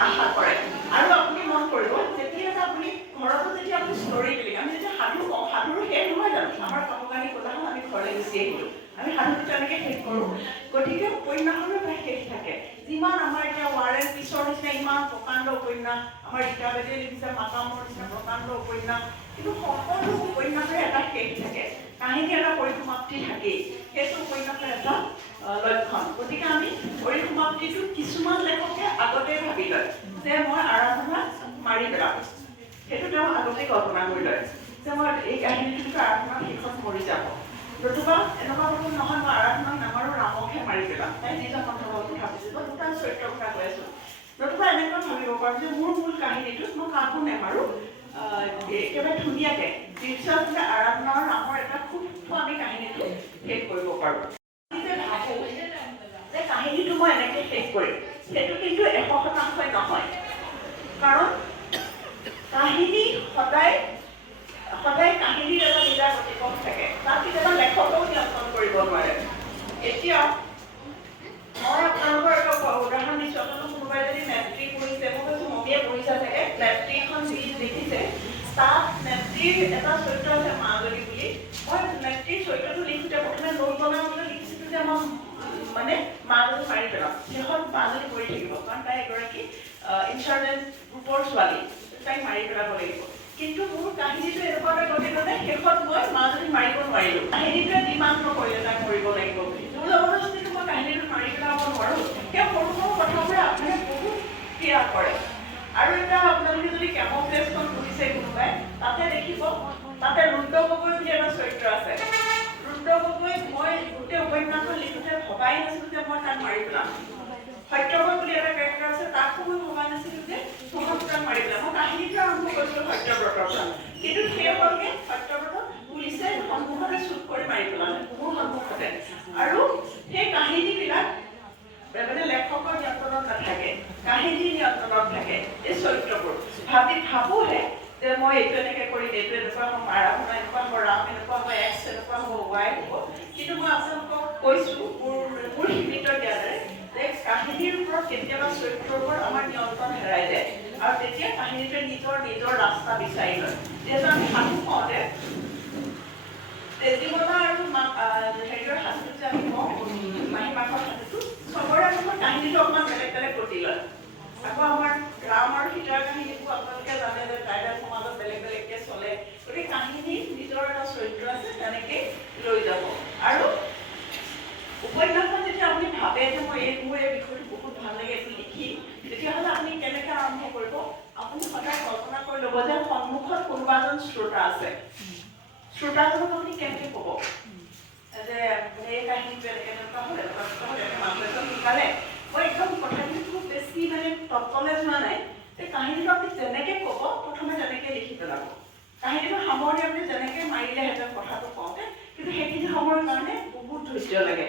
আশা কৰে। আৰু আপুনি মন কৰিব, যেতিয়া আপুনি ঘৰতো যেতিয়া আপুনি ষ্টৰী টেলিং, আমি যেতিয়া সাধু কওঁ, সাধুৰো শেষ নহয় জানো, আমাৰ কাপোৰ কানি কটা হ'ল, আমি ঘৰলৈ গুচি আহিলোঁ, আমি সাধুটো তেনেকৈ শেষ কৰোঁ। গতিকে উপন্যাসৰো এটা শেষ থাকে। যিমান আমাৰ এতিয়া ৱাৰ এণ্ড পিছৰ নিচিনা ইমান প্ৰকাণ্ড উপন্যাস, আমাৰ ৰীতা বেদীয়ে লিখিছে মাকামৰ নিচিনা প্ৰকাণ্ড উপন্যাস, কিন্তু সকলো উপন্যাসৰে এটা শেষ থাকে, কাহিনী এটা পৰিসমাপ্তি থাকেই। সেইটো উপন্যাসৰ এটা লক্ষণ। গতিকে আমি পৰিসমাপ্তিটো কিছুমান লেখকে আগতেই ভাবি লয় যে মই আৰাধনা মাৰি পেলাম, সেইটো তেওঁ আগতেই কল্পনা কৰি লয় যে মই এই কাহিনীটোতো আৰাধনাৰ শেষত মৰি যাব। নতুবা এনেকুৱা কথা নহয়, মই আৰাধনাক নামাৰো, ৰামকহে মাৰি পেলাম, তাই নিজৰ মন্তব্যত ভাবিছিল, মই দুটা চৰিত্ৰৰ কথা কৈ আছোঁ। নতুবা এনেকুৱা ভাবিব পাৰোঁ যে মোৰ মূল কাহিনীটোত মই কাকো নেমাৰোঁ, একেবাৰে ধুনীয়াকৈ দৃশ্যত আৰাধনাৰ ৰামৰ এটা খুব আমি কাহিনীটো শেষ কৰিব পাৰোঁ। যে ভাবোঁ যে কাহিনীটো মই এনেকৈ শেষ কৰিম, সেইটো কিন্তু 100% নহয়। কাৰণ কাহিনী সদায় কাহিনীৰ এটা নিজা গতিপথ থাকে, তাত কেতিয়াবা লেখকেও নিয়ন্ত্ৰণ কৰিব নোৱাৰে। এতিয়া মই আপোনালোকৰ এটা উদাহৰণ দিছোঁ, আপোনালোক কোনোবাই যদি নেত্ৰী পঢ়িছে, মই কৈছোঁ মমিয়ে পঢ়িছা চাগে, নেত্ৰীখন যি লিখিছে তাত নেত্ৰীৰ এটা চৰিত্ৰ আছে মাজনী বুলি। মই নেত্ৰীৰ চৰিত্ৰটো লিখোঁতে প্ৰথমে নোট বনাবলৈ লিখিছিলোঁ যে মই মাজনী মাৰি পেলাম, শেষত মাজনী পৰি থাকিব, কাৰণ তাই এগৰাকী ইনচাৰ্জেণ্ট গ্ৰুপৰ ছোৱালী, তাইক মাৰি পেলাব লাগিব। কিন্তু মোৰ কাহিনীটো এনেকুৱা এটা গতি ল'লে শেষত মই মাজনী মাৰিব নোৱাৰিলোঁ। কাহিনীটোৱে ডিমাণ্ড নকৰিলে তাই মৰিব লাগিব বুলি। মোৰ জবৰদস্তিটো মই কাহিনীটো মাৰি পেলাব নোৱাৰোঁ। সেই সৰু সৰু কথাবোৰে বহুত ক্ৰিয়া কৰে। আৰু এটা আপোনালোকে যদি কেমোফ্লেজখন পঢ়িছে কোনোবাই তাতে দেখিব তাতে ৰুদ্ৰ গগৈ বুলি এটা চৰিত্ৰ আছে। ৰুদ্ৰ গগৈ মই গোটেই উপন্যাসখন লিখোঁতে ভবাই নাছিলোঁ যে মই তাক মাৰি পেলাম। সত্যব্ৰত বুলি এটা কেৰেক্টাৰ আছে, তাকো মই ভবা নাছিলোঁ যে মই তাক মাৰি পেলাম। মই কাহিনীটো আৰম্ভ কৰিছিলোঁ সত্যব্ৰতৰ পৰা, কিন্তু সেই হ'লগে সত্যব্ৰতক পুলিচে সন্মুখতে চুট কৰি মাৰি পেলালে মোৰ সন্মুখতে। আৰু সেই কাহিনীবিলাক মানে লেখকৰ নিয়ন্ত্ৰণত নাথাকে, কাহিনীৰ নিয়ন্ত্ৰণত থাকে এই চৰিত্ৰবোৰ। ভাবোহে যে মই এইটো এনেকৈ কৰিম, এইটো এনেকুৱা হ'ব, আৰাধনা এনেকুৱা হ'ব, ৰাম এনেকুৱা হ'ব, এক্স এনেকুৱা হ'ব, ৱাই হ'ব। কিন্তু মই আপোনালোকক কৈছোঁ মোৰ সীমিত জ্ঞানেৰে যে কাহিনীৰ ওপৰত কেতিয়াবা চৰিত্ৰৰ ওপৰত আমাৰ নিয়ন্ত্ৰণ হেৰাই যায়, আৰু তেতিয়া কাহিনীটোৱে নিজৰ ৰাস্তা বিচাৰি লয়। যিহেতু আমি সাধু কওঁতে তেজীমলা আৰু হেৰিয়ৰ সাধুটো যে আমি কওঁ মাহী মাকৰ সাধুটো, চবৰে আপোনাৰ কাহিনীটো অকণমান বেলেগ বেলেগ গতি লয়। আকৌ আমাৰ ৰাম আৰু সীতাৰ কাহিনীবোৰ আপোনালোকে জানে যে ট্ৰাইবেল সমাজত বেলেগ বেলেগকৈ চলে। গতিকে কাহিনীৰ নিজৰ এটা চৰিত্ৰ আছে, তেনেকেই লৈ যাব। আৰু উপন্যাসখন যেতিয়া আপুনি ভাবে যে মোৰ এই বিষয়টো বহুত ভাল লাগে, এইটো লিখিম, তেতিয়াহ'লে আপুনি কেনেকৈ আৰম্ভ কৰিব? আপুনি সদায় কল্পনা কৰি ল'ব যে সন্মুখত কোনোবা এজন শ্ৰোতা আছে। শ্ৰোতাজনক আপুনি কেনেকৈ ক'ব যে এই কাহিনীটো এনেকুৱা হ'ল, এনেকৈ মানুহ এজন শিকালে? মই একদম কথাখিনি খুব বেছি মানে তত্ত্বলৈ যোৱা নাই। এই কাহিনীটো আপুনি যেনেকৈ ক'ব প্ৰথমে তেনেকৈ লিখি পেলাব। কাহিনীটো সামৰণি আপুনি যেনেকৈ মাৰিলেহেঁতেন কথাটো কওঁতে, কিন্তু সেইখিনি সময়ৰ কাৰণে বহুত ধৈৰ্য লাগে।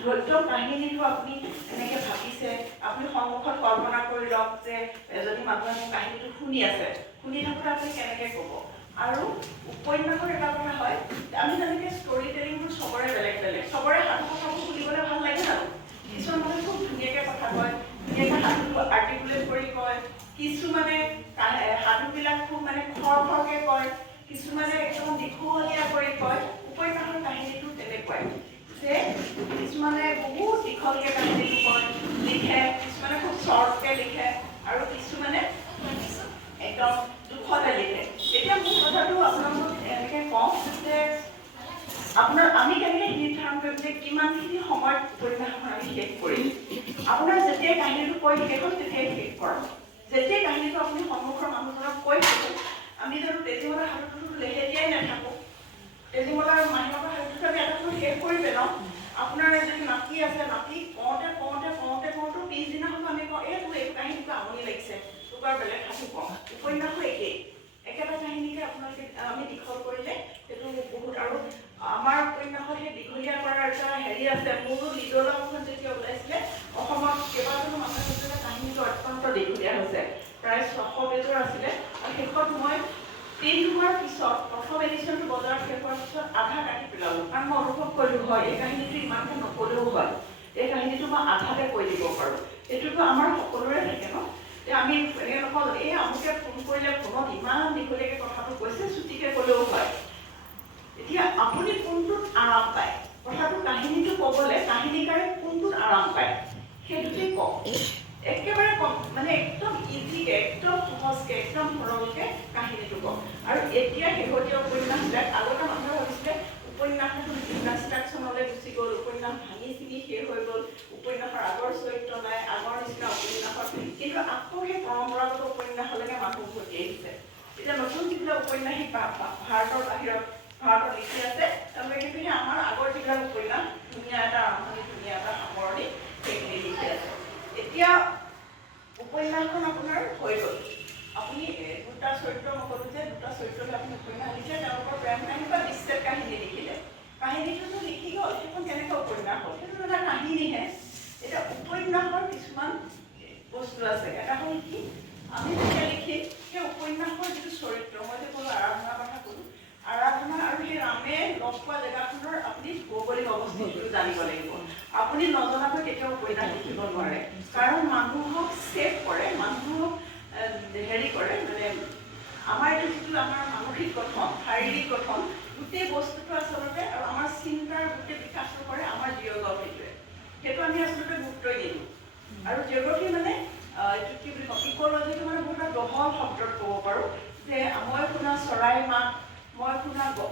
ধৈৰ্য কাহিনীটো আপুনি এনেকৈ ভাবিছে, আপুনি সন্মুখত কল্পনা কৰি লওক যে এজনী মানুহে মোৰ কাহিনীটো শুনি আছে, শুনি থাকোঁতে আপুনি কেনেকৈ ক'ব। আৰু উপন্যাসৰ এটা কথা হয়, আমি যেনেকৈ ষ্টৰি টেলিংবোৰ চবৰে বেলেগ বেলেগ, চবৰে সাধু কথাবোৰ শুনিবলৈ ভাল লাগে জানো? কিছুমান মানুহে খুব ধুনীয়াকৈ কথা কয়, ধুনীয়াকৈ সাধুটো আৰ্টিকুলেট কৰি কয়, কিছুমানে সাধুবিলাক খুব মানে খৰকৈ কয়, কিছুমানে একদম দীঘলীয়া কৰি কয়। উপন্যাসৰ কাহিনীটো তেনেকুৱাই যে কিছুমানে বহুত দীঘলকৈ কাহিনীটো কয়, লিখে, কিছুমানে খুব শ্বৰ্টকৈ লিখে, আৰু কিছুমানে একদম দুখতে লিখে। এতিয়া মোৰ কথাটো আপোনালোকক এনেকৈ কওঁ যে আমি কেনেকৈ নিৰ্ধাৰণ কৰিম যে কিমানখিনি সময়ত উপন্যাসখন আমি শেষ কৰিম। আপোনাৰ যেতিয়াই কাহিনীটো কৈ শেষ হ'ল তেতিয়াই শেষ কৰক। যেতিয়াই কাহিনীটো আপুনি সন্মুখৰ মানুহজনক কৈ থাকক। আমি জানো তেজীমলাৰ সাধুটো লেহেতিয়াই নাথাকোঁ। তেজীমলাৰ মাহীমাকৰ সাধুটো আমি এটা সময় শেষ কৰি পেলাওঁ। আপোনাৰ যদি নাতি আছে, নাতি কওঁতে পিছদিনাখন আমি কওঁ এই তোৰ এইটো কাহিনীটো আমনি লাগিছে, তোক আৰু বেলেগ সাধু কওঁ। উপন্যাসো একেই, একেটা কাহিনীকে আপোনালোকে আমি দীঘল কৰিলে সেইটো বহুত। আৰু আমাৰ উপন্যাসত সেই দীঘলীয়া কৰাৰ এটা হেৰি আছে। মোৰো লিডলাখন যেতিয়া ওলাইছিলে অসমত কেইবাজনো মানুহে কৈছিলে কাহিনীটো অত্যন্ত দীঘলীয়া হৈছে, প্ৰায় 600 পেজৰ আছিলে। আৰু শেষত মই 3 মাহৰ পিছত প্ৰথম এডিশ্যনটো বজাৰত শেষ হোৱাৰ পিছত আধা কাটি পেলালোঁ, কাৰণ মই অনুভৱ কৰিলোঁ হয় এই কাহিনীটো ইমানকৈ নক'লেও হয়, এই কাহিনীটো মই আধাতে কৈ দিব পাৰোঁ। এইটোতো আমাৰ সকলোৰে থাকে ন, যে আমি এনেকৈ নকওঁ এই আমুকে ফোন কৰিলে ফোনত ইমান দীঘলীয়াকৈ কথাটো কৈছে, চুটিকৈ ক'লেও হয়। এতিয়া আপুনি কোনটোত আৰাম পায়, কথাটো কাহিনীটো ক'বলৈ কাহিনীকাৰে কোনটোত আৰাম পায় সেইটোতেই কওক। একেবাৰে কম মানে একদম ইজিকৈ, একদম সহজকৈ, একদম সৰলকৈ কাহিনীটো কওক। আৰু এতিয়া শেহতীয়া উপন্যাসবিলাক আগতে মানুহে ভাবিছিলে উপন্যাসটো ইনষ্ট্ৰাকশ্যনলৈ গুচি গ'ল, উপন্যাস ভাঙি চিঙি শেষ হৈ গ'ল, উপন্যাসৰ আগৰ চৰিত্ৰ নাই, আগৰ নিচিনা উপন্যাসৰ। কিন্তু আকৌ সেই পৰম্পৰাগত উপন্যাসলৈকে মানুহ উভতি আহিছে। এতিয়া নতুন যিবিলাক উপন্যাসিক ভাৰতৰ বাহিৰত ভাৰতত লিখি আছে, তেওঁলোকে কিন্তু সেই আমাৰ আগৰ যিবিলাক উপন্যাস ধুনীয়া এটা আৰম্ভণি, ধুনীয়া এটা সামৰণি, সেইখিনি লিখি আছে। এতিয়া উপন্যাসখন আপোনাৰ হৈ গ'ল, আপুনি দুটা চৰিত্ৰ মই ক'লোঁ যে দুটা চৰিত্ৰলৈ আপুনি উপন্যাস লিখিলে, তেওঁলোকৰ প্ৰেম কাহিনী বা বিচ্ছেদ কাহিনী লিখিলে। কাহিনীটোতো লিখি গ'ল, সেইখন কেনেকৈ উপন্যাস হ'ল? সেইটো এটা কাহিনীহে। এতিয়া উপন্যাসৰ কিছুমান বস্তু আছে। এটা হ'ল কি, আমি যেতিয়া লিখিম সেই উপন্যাসৰ যিটো চৰিত্ৰ, মই যে ক'লোঁ আৰাধনাৰ কথা ক'লোঁ, আৰাধনা আৰু সেই ৰামে লগ পোৱা জেগাখনৰ আপুনি ভৌগোলিক অৱস্থিতিটো জানিব লাগিব। আপুনি নজনাকৈ কেতিয়াও উপন্যাস লিখিব নোৱাৰে, কাৰণ মানুহক ছেভ কৰে, মানুহক হেৰি কৰে, মানে আমাৰ এইটো যিটো আমাৰ মানসিক গঠন, শাৰীৰিক গঠন, গোটেই বস্তুটো আচলতে আৰু আমাৰ চিন্তাৰ গোটেই বিকাশটো কৰে আমাৰ জিঅ'গ্ৰাফিটোৱে। সেইটো আমি আচলতে গুৰুত্বই নিদিওঁ। আৰু জিঅ'গ্ৰাফি মানে এইটো কি বুলি কওঁ, ইক'লজিটো মানে বহুত এটা বহল শব্দত ক'ব পাৰোঁ যে মই শুনা চৰাই মাত,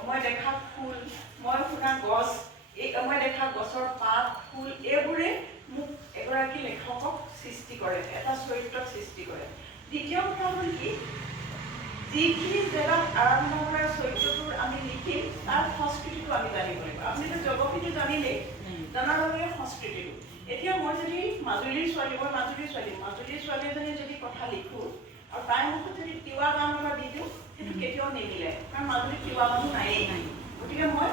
মই দেখা ফুল, মই শুনা গছ, মই দেখা গছৰ পাত, ফুল, এইবোৰে মোক এগৰাকী লেখকক সৃষ্টি কৰে, এটা চৰিত্ৰক সৃষ্টি কৰে। দ্বিতীয় কথা হ'ল কি যিখিনি জেগাত আৰামদায়ক চৰিত্ৰটোৰ আমি লিখিম তাৰ সংস্কৃতিটো আমি জানিব লাগিব আপুনিতো জগফিটো জানিলেই জনাৰ লগে সংস্কৃতিটো এতিয়া মই যদি মাজুলীৰ ছোৱালী এজনী যদি কথা লিখোঁ আৰু তাইৰ মুখত যদি তিৱা গান এটা দি দিওঁ সেইটো কেতিয়াও নিমিলে কাৰণ মাজুলীত তিৱা মানুহ নায়েই গতিকে মই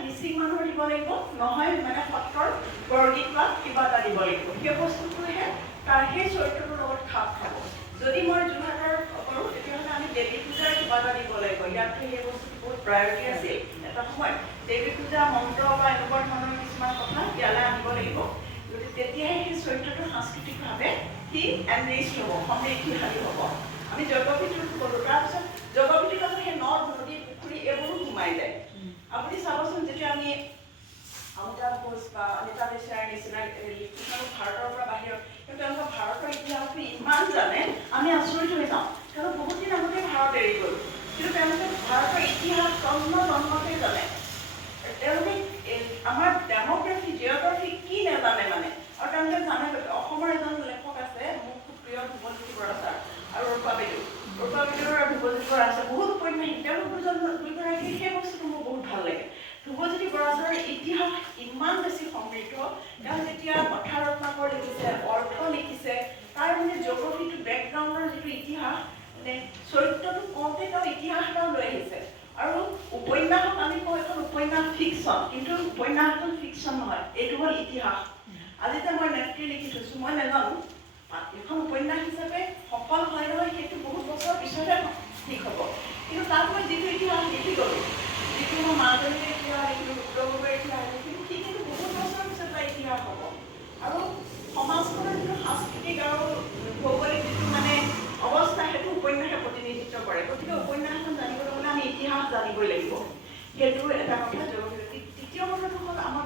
মিচিং মানুহৰ দিব লাগিব নহয় মানে সত্ৰৰ বৰগীত বা কিবা এটা দিব লাগিব সেই বস্তুটোহে তাৰ সেই চৰিত্ৰটোৰ লগত খাপ খাব যদি মই যোৰহাটৰ কৰোঁ তেতিয়াহ'লে আমি দেৱী পূজাৰ কিবা এটা দিব লাগিব ইয়াততো সেই বস্তুটো বহুত প্ৰায়ৰিটি আছিল এটা সময়ত দেৱী পূজা মন্ত্ৰ বা এনেকুৱা ধৰণৰ কিছুমান কথা ইয়ালৈ আনিব লাগিব গতিকে তেতিয়াহে সেই চৰিত্ৰটো সাংস্কৃতিকভাৱে সি এনৰিচ হ'ব সমৃদ্ধিশালী হ'ব আমি জগবিধুৰ ক'লোঁ তাৰপিছত জগবিধুৰ লগত সেই নদ নদী পুখুৰী এইবোৰো সোমাই যায় আপুনি চাবচোন যেতিয়া আমি অমিতাভ ঘোষ বা অনিতা দেশাইৰ নিচিনা ভাৰতৰ পৰা বাহিৰত কিন্তু তেওঁলোকে ভাৰতৰ ইতিহাসটো ইমান জানে আমি আচৰিত হৈ যাওঁ তেওঁলোক বহুত দিন আগতে ভাৰত এৰি গ'ল কিন্তু তেওঁলোকে ভাৰতৰ ইতিহাস জন্মতে জানে তেওঁলোকে আমাৰ ডেম'গ্ৰাফি জিঅ'গ্ৰাফি কি নাজানে মানে আৰু তেওঁলোকে জানে অসমৰ এজন লেখক আছে মোৰ খুব প্ৰিয় ধ্ৰুৱজ্যোতি বৰা ছাৰ আৰু ৰূপা বাইদেউ আৰু ধ্ৰুৱজ্যোতি বৰা আছে বহুত উপন্যাসিক তেওঁলোক দুগৰাকী সেই বস্তুটো মোৰ বহুত ভাল লাগে ধ্ৰুৱজ্যোতি বৰা ছাৰৰ ইতিহাস ইমান বেছি সমৃদ্ধ তেওঁ যেতিয়া কথা ৰত্নাকৰ লিখিছে অৰ্থ লিখিছে তাৰ মানে জিঅ'গ্ৰাফিটো বেকগ্ৰাউণ্ডৰ যিটো ইতিহাস মানে চৰিত্ৰটো কওঁতে তেওঁ ইতিহাস এটাও লৈ আহিছে আৰু উপন্যাসক আমি কওঁ এখন উপন্যাস ফিকশ্যন কিন্তু উপন্যাসখন ফিকশ্যন নহয় এইটো হ'ল ইতিহাস আজি যে মই নেত্ৰী লিখি থৈছোঁ মই নাজানো এখন উপন্যাস হিচাপে সফল হয় নহয় সেইটো বহুত বছৰ পিছতহে ঠিক হ'ব কিন্তু তাত মই যিটো ইতিহাস লিখি গ'লোঁ যিটো মই মাজুলীৰ ইতিহাস লিখিলোঁ উত্তৰ-পূবৰ ইতিহাস লিখিলোঁ সি কিন্তু বহুত বছৰ পিছত তাৰ ইতিহাস হ'ব আৰু সমাজখনৰ যিটো সাংস্কৃতিক আৰু ভৌগোলিক যিটো মানে অৱস্থা সেইটো উপন্যাসে প্ৰতিনিধিত্ব কৰে গতিকে উপন্যাস এখন জানিবলৈ হ'লে আমি ইতিহাস জানিবই লাগিব সেইটো এটা কথা তৃতীয় কথাটো হ'ল আমাৰ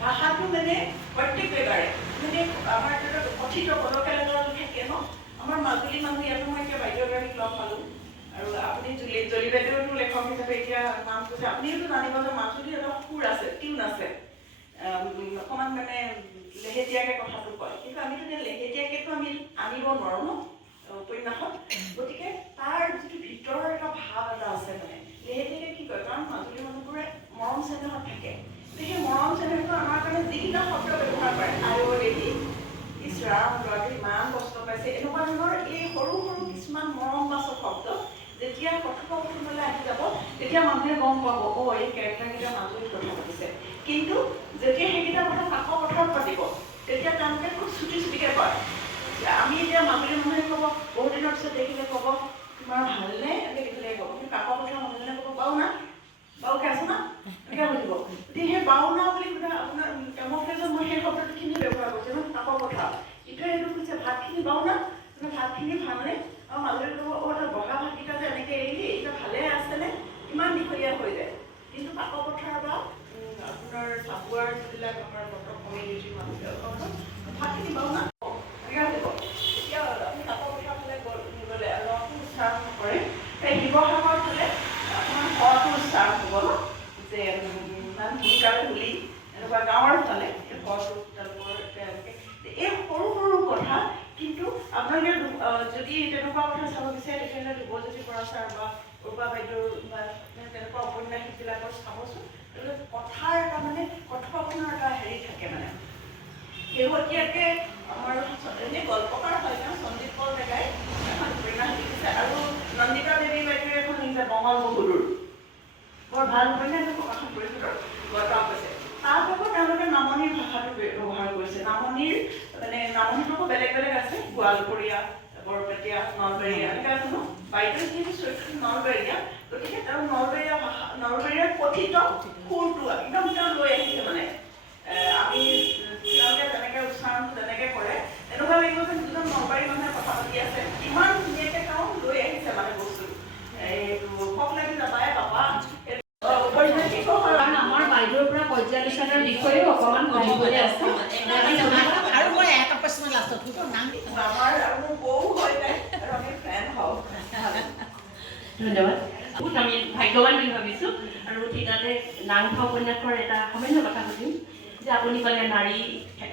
ভাষাটো মানে প্ৰত্যেক জেগাৰে মানে আমাৰ কথিত কলকাতাটো থাকে ন আমাৰ মাজুলী মানুহ ইয়াতো মই এতিয়া বাইদেউগৰাকীক লগ পালোঁ আৰু আপুনি জলি বাইদেউতো লেখক হিচাপে এতিয়া নাম কৈছে আপুনিওতো জানিব যে মাজুলীৰ এটা সুৰ আছে টিউন আছে অকণমান মানে লেহেতীয়াকৈ কথাটো কয় কিন্তু আমিতো এতিয়া লেহেতীয়াকৈতো আমি আনিব নোৱাৰোঁ ন উপন্যাসত গতিকে তাৰ যিটো ভিতৰৰ এটা ভাৱ এটা আছে মানে লেহেতীয়াকৈ কি কয় কাৰণ মাজুলী মানুহবোৰে মৰম চেনেহত থাকে সেই মৰম চেনেহটো আমাৰ কাৰণে যিকেইটা শব্দ ব্যৱহাৰ কৰে আয়ো দেৱী ইছৰাম ল'ৰাটো ইমান কষ্ট পাইছে এনেকুৱা ধৰণৰ এই সৰু সৰু কিছুমান মৰমবাচক শব্দ যেতিয়া কথোপকথনলৈ আহি যাব তেতিয়া মানুহে গম পাব এই কেৰেক্টাৰকেইটা মাজুলীত কথা পাতিছে কিন্তু যেতিয়া সেইকেইটা কথা কাষৰ পথাৰত পাতিব তেতিয়া তেওঁলোকে খুব চুটিকৈ কয় আমি এতিয়া মাজুলী মানুহে ক'ব বহুত দিনৰ পিছত দেখিলে ক'ব তোমাৰ ভালনে এনেকৈ দেখিলে ক'ব কিন্তু কাষৰ পথাৰৰ মানুহজনে ক'ব বাওনা বাওকে আছে না এনেকৈ বুজিব গতিকে সেই বাওনা বুলি সোধা আপোনাৰ ডেম'ক্ৰেটত মই সেই শব্দটোখিনি ব্যৱহাৰ কৰিছোঁ ন কাষৰ পথাৰ ইটোৱে এইটো কৈছে ভাতখিনি বাওনা ভাতখিনি ভালনে আৰু মাজুলীত ক'ব তাৰ বগা ভাতকেইটা যে এনেকৈ এৰিলি এতিয়া ভালে আছেনে ইমান দীঘলীয়া হৈ যায় কিন্তু কাষৰ পথাৰ বা আপোনাৰ চাবুৱাৰ যিবিলাক আমাৰ বতৰ কমিউনিটিৰ মানুহ ভাতখিনি বাওনা এতিয়া আপুনি কাষৰ পথাৰ ফালে গ'লে লটো উচ্চাৰণ নকৰে সেই শিৱসাগৰ ফালে অকণমান ঘৰটো উচ্চাৰণ হ'ব ন যে ইমান সোনকালে ধূলি এনেকুৱা গাঁৱৰ ফালে এই ঘৰটো তেওঁলোকৰ তেওঁলোকে এই সৰু সৰু কথা কিন্তু আপোনালোকে যদি তেনেকুৱা কথা চাব বিচাৰে তেতিয়াহ'লে ধ্ৰুৱজ্যোতি বৰা ছাৰ বা ৰূপা বাইদেউৰ বা তেনেকুৱা উপন্যাসিকবিলাকৰ চাবচোন কথাৰ এটা মানে কথোপকথনৰ এটা হেৰি থাকে মানে শেহতীয়াকৈ আমাৰ এনেই গল্পকাৰ হয় ন সঞ্জীৱ পল ডেকাই এখন উপন্যাস লিখিছে আৰু নন্দিতা দেৱী বাইদেৱে এখন লিখিছে বঙাল বহুদূৰ বৰ ভাল উপন্যাস প্ৰকাশন পৰিষদৰ গল্প কৈছে তাৰ লগত তেওঁলোকে নামনিৰ ভাষাটো ব্যৱহাৰ কৰিছে নামনিৰ মানে নামনিতো বেলেগ বেলেগ আছে গোৱালপৰীয়া বৰপেটীয়া নলবেৰীয়া এনেকৈ আছে ন বাইদেউ যিহেতু চৰিত্ৰটো নলবেৰীয়া গতিকে তেওঁ নলবেৰীয়া ভাষা নলবেৰীয়াৰ কথিত সুৰটো একদম তেওঁ লৈ আহিছে মানে আমি তেওঁলোকে যেনেকৈ উচ্চাৰণটো তেনেকৈ কৰে এনেকুৱা লাগিব যে দুজন নলবাৰী মানুহে কথা পাতি আছে ইমান ধুনীয়াকৈ তেওঁ লৈ আহিছে মানে বস্তুটো এইটো ভোক লাগি যাবাই পাপা আমাৰ বাইদেউৰ পৰা পৰ্যালোচনাৰ বিষয়েও অকণমান সুধিবলৈ আছে আৰু মই এটা প্ৰশ্ন লাষ্টত আমাৰ আৰু মোৰ বৌ হৈ যায় আৰু আমি ফ্ৰেণ্ড হওঁ ধন্যবাদ বহুত আমি ভাগ্যৱান বুলি ভাবিছোঁ আৰু ঠিক তাতে নামঘৰ উপন্যাসৰ এটা সামান্য কথা সুধিম যে আপুনি ক'লে নাৰী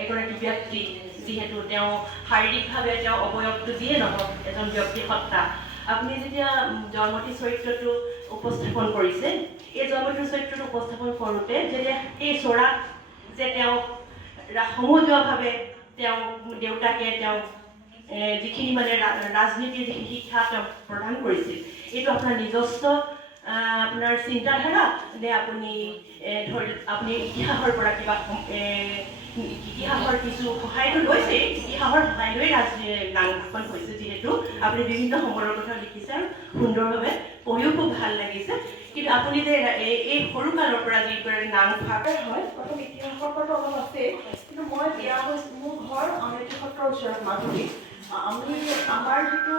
এগৰাকী ব্যক্তি যিহেতু তেওঁ শাৰীৰিকভাৱে তেওঁ অৱয়ৱটো যিয়ে নহওক এজন ব্যক্তি সত্তা আপুনি যেতিয়া জয়মতী চৰিত্ৰটো উপস্থাপন কৰিছে এই জয়মতী চৰিত্ৰটো উপস্থাপন কৰোঁতে যেতিয়া এই চৰাত যে তেওঁ সমজুৱাভাৱে তেওঁ দেউতাকে তেওঁ যিখিনি মানে ৰাজনীতিৰ যিখিনি শিক্ষা তেওঁ প্ৰদান কৰিছিল এইটো আপোনাৰ নিজস্ব আপোনাৰ চিন্তাধাৰা নে আপুনি ধৰি আপুনি ইতিহাসৰ পৰা কিবা ইতিহাসৰ কিছু সহায়টো লৈছে ইতিহাসৰ সহায় লৈ নামখন হৈছে যিহেতু আপুনি বিভিন্ন সময়ৰ কথা লিখিছে আৰু সুন্দৰভাৱে পঢ়িও খুব ভাল লাগিছে কিন্তু আপুনি যে এই সৰুকালৰ পৰা যিদৰে নামফাক হয় প্ৰথম ইতিহাসৰ পৰা অলপ আছে কিন্তু মই বিয়া হৈছোঁ মোৰ ঘৰ আমেথি সত্ৰৰ ওচৰত মাজুলী আমি আমাৰ যিটো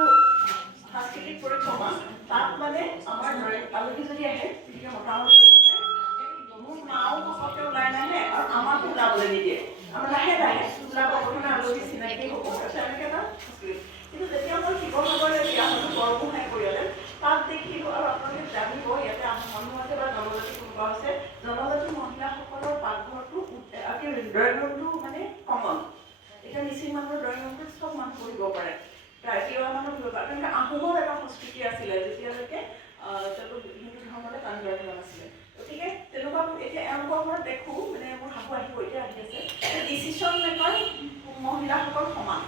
সাংস্কৃতিক পৰিক্ৰমা তাত মানে আমাৰ আলহী যদি আহে গতিকে মতামত যদি আহে মোৰ মাও ঘপককৈ ওলাই নাহে আৰু আমাকো ওলাবলৈ নিদিয়ে আমাৰ লাহে লাহে ওলাব প্ৰথমে আলহী চিনাকি হ'ব তেনেকৈ এটা কিন্তু যেতিয়া মই শিৱসাগৰলৈ বিয়া হ'লোঁ বৰগোহাঁই পৰিয়ালে তাত দেখিলোঁ আৰু আপোনালোকে জানিব ইয়াতে মানুহ আছে বা জনজাতি কোনোবা আছে জনজাতি মহিলাসকলৰ পাকঘৰটো ড্ৰয়িং ৰুমটো মানে কমন এতিয়া মিচিং মানুহৰ ড্ৰয়িং ৰুমটোত চব মানুহ পঢ়িব পাৰে তিৱা মানুহ পঢ়িব পাৰে তেনেকৈ আহোমৰ এটা সংস্কৃতি আছিলে যেতিয়ালৈকে তেওঁলোক হিন্দু ধৰ্মলৈ কনভাৰ্ট হোৱা নাছিলে গতিকে তেনেকুৱা এতিয়া এওঁলোকৰ ঘৰত দেখোঁ মানে মোৰ শাহু আহিব এতিয়া আহি আছে ডিচিশ্যন মেকাৰ মহিলাসকল সমান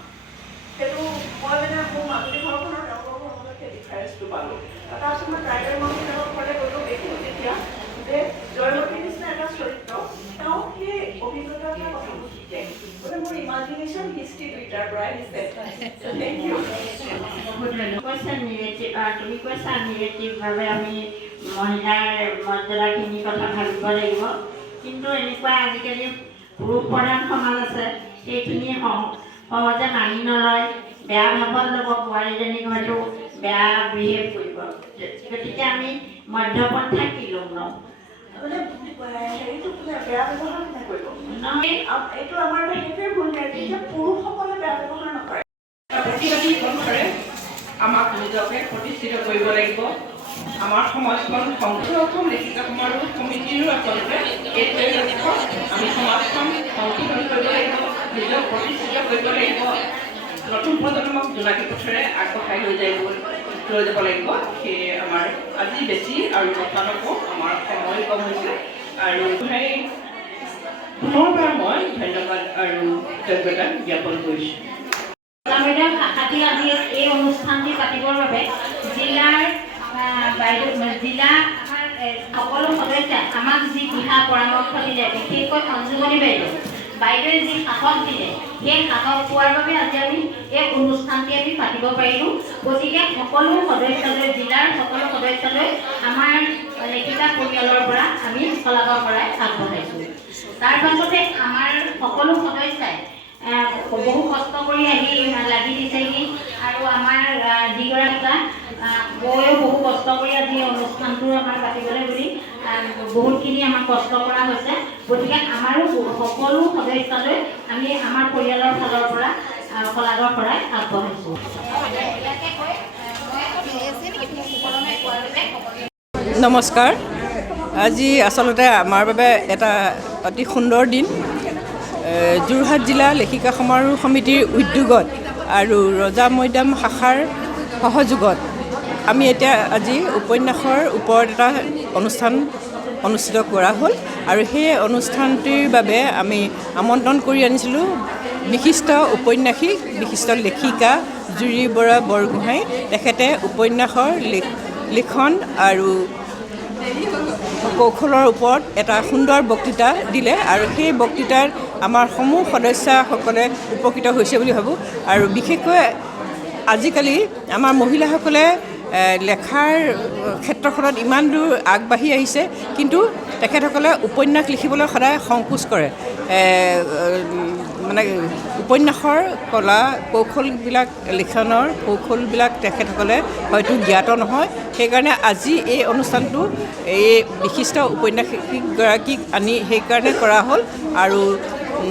সেইটো মই মানে মোৰ মাজুলী ঘৰখনৰ তেওঁলোকৰ ঘৰৰ মাজত সেই ডিফাৰেঞ্চটো পালোঁ তাৰপিছত মই ট্ৰাইবেল মানুহবিলাকৰ ঘৰলৈ গ'লেও দেখোঁ তেতিয়া যে জয়মতীৰ নিচিনা এটা চৰিত্ৰ তেওঁ সেই অভিজ্ঞতাৰ পৰা কথাবোৰ শিকে গতিকে মোৰ ইমাজিনেশ্যন হিষ্ট্ৰী দুইটাৰ পৰা আহিছে থেংক ইউ তুমি কৈছা নিগেটিভভাৱে আমি মহিলাৰ মৰ্যাদাখিনিৰ কথা ভাবিব লাগিব কিন্তু এনেকুৱা আজিকালি পুৰুষ প্ৰধান সমাজ আছে সেইখিনি সহজে মানি নলয় বেয়া ভাৱত ল'ব বোৱাৰীজনীক হয়তো বেয়া বিহেভ কৰিব গতিকে আমি মধ্যপন্থা কি ল'ম ন মানে হেৰিটো বেয়া ব্যৱহাৰ কোনে কৰিব এইটো আমাৰ সেইটোৱে ভুল যে পুৰুষসকলে বেয়া ব্যৱহাৰ নকৰে ব্যক্তিগত পন্থাৰে আমাক নিজকে প্ৰতিষ্ঠিত কৰিব লাগিব আমাৰ সমাজখন সংৰক্ষণ লেখিকা সমাৰোহ সমিতিৰো আচলতে এইটোৱে লক্ষ্য আমি সমাজখন সংশোধন কৰিব লাগিব নিজক প্ৰতিষ্ঠিত কৰিব লাগিব নতুন প্ৰজন্মক জোনাকী পথেৰে আগবঢ়াই লৈ যাব লাগিব সেয়ে আমাৰ আজি বেছি আৰু কথা নকওঁ আমাৰ সময় কম হৈছে আৰু সেই পুনৰবাৰ মই ধন্যবাদ আৰু কৃতজ্ঞতা জ্ঞাপন কৰিছোঁ মেডাম আশাটি আজি এই অনুষ্ঠানটি পাতিবৰ বাবে জিলাৰ জিলা আমাৰ সকলো সদস্যাই আমাক যি দিহা পৰামৰ্শ দিলে বিশেষকৈ সঞ্জীৱনী বাইদেৱে যি সাহস দিলে সেই সাহস পোৱাৰ বাবে আজি আমি এই অনুষ্ঠানটি আমি পাতিব পাৰিলোঁ গতিকে সকলো সদস্যলৈ জিলাৰ সকলো সদস্যলৈ আমাৰ লেখিকা পৰিয়ালৰ পৰা আমি শলাগৰ পৰাই আগবঢ়াইছোঁ তাৰ পাছতে আমাৰ সকলো সদস্যাই বহু কষ্ট কৰি আহি লাগি দিছেহি আৰু আমাৰ যিগৰাকী বৌয়েও বহু কষ্ট কৰি আজি অনুষ্ঠানটো আমাৰ পাতিবলৈ বুলি বহুতখিনি আমাৰ কষ্ট কৰা হৈছে গতিকে আমাৰো সকলো সদস্যলৈ আমি আমাৰ পৰিয়ালৰ ফালৰ পৰা শলাগৰ পৰাই আগবঢ়াইছোঁ নমস্কাৰ আজি আচলতে আমাৰ বাবে এটা অতি সুন্দৰ দিন যোৰহাট জিলা লেখিকা সমাৰোহ সমিতিৰ উদ্যোগত আৰু ৰজা মৈদাম শাখাৰ সহযোগত আমি এতিয়া আজি উপন্যাসৰ ওপৰত এটা অনুষ্ঠান অনুষ্ঠিত কৰা হ'ল আৰু সেই অনুষ্ঠানটিৰ বাবে আমি আমন্ত্ৰণ কৰি আনিছিলোঁ বিশিষ্ট ঔপন্যাসিক বিশিষ্ট লেখিকা জুৰি বৰা বৰগোহাঁই তেখেতে উপন্যাসৰ লিখন আৰু কৌশলৰ ওপৰত এটা সুন্দৰ বক্তৃতা দিলে আৰু সেই বক্তৃতাৰ আমাৰ সমূহ সদস্যসকলে উপকৃত হৈছে বুলি ভাবোঁ আৰু বিশেষকৈ আজিকালি আমাৰ মহিলাসকলে লেখাৰ ক্ষেত্ৰখনত ইমান দূৰ আগবাঢ়ি আহিছে কিন্তু তেখেতসকলে উপন্যাস লিখিবলৈ সদায় সংকোচ কৰে মানে উপন্যাসৰ কলা কৌশলবিলাক লিখনৰ কৌশলবিলাক তেখেতসকলে হয়তো জ্ঞাত নহয় সেইকাৰণে আজি এই অনুষ্ঠানটো এই বিশিষ্ট উপন্যাসিকগৰাকীক আনি সেইকাৰণে কৰা হ'ল আৰু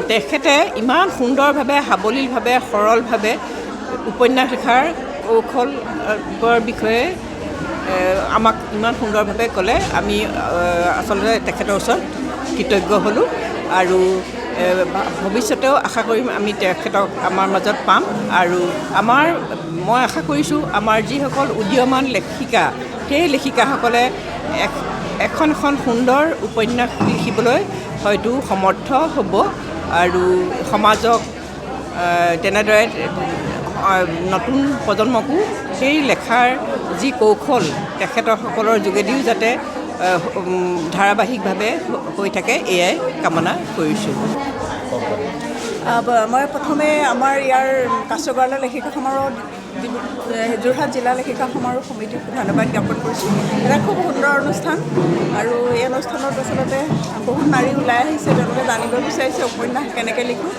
তেখেতে ইমান সুন্দৰভাৱে সাৱলীলভাৱে সৰলভাৱে উপন্যাস লিখাৰ কৌশলৰ বিষয়ে আমাক ইমান সুন্দৰভাৱে ক'লে আমি আচলতে তেখেতৰ ওচৰত কৃতজ্ঞ হ'লোঁ আৰু ভৱিষ্যতেও আশা কৰিম আমি তেখেতক আমাৰ মাজত পাম আৰু মই আশা কৰিছোঁ আমাৰ যিসকল উদীয়মান লেখিকা সেই লেখিকাসকলে এখন সুন্দৰ উপন্যাস লিখিবলৈ হয়তো সমৰ্থ হ'ব আৰু সমাজক তেনেদৰে নতুন প্ৰজন্মকো সেই লেখাৰ যি কৌশল তেখেতসকলৰ যোগেদিও যাতে ধাৰাবাহিকভাৱে হৈ থাকে এয়াই কামনা কৰিছোঁ। মই প্ৰথমে আমাৰ ইয়াৰ কাছগড়ালা লেখিকা সমাৰোহ যোৰহাট জিলা লেখিকা সমাৰোহ সমিতিক ধন্যবাদ জ্ঞাপন কৰিছোঁ। এটা খুব সুন্দৰ অনুষ্ঠান আৰু এই অনুষ্ঠানত আচলতে বহুত নাৰী ওলাই আহিছে, তেওঁলোকে জানিব বিচাৰিছে উপন্যাস কেনেকৈ লিখোঁ।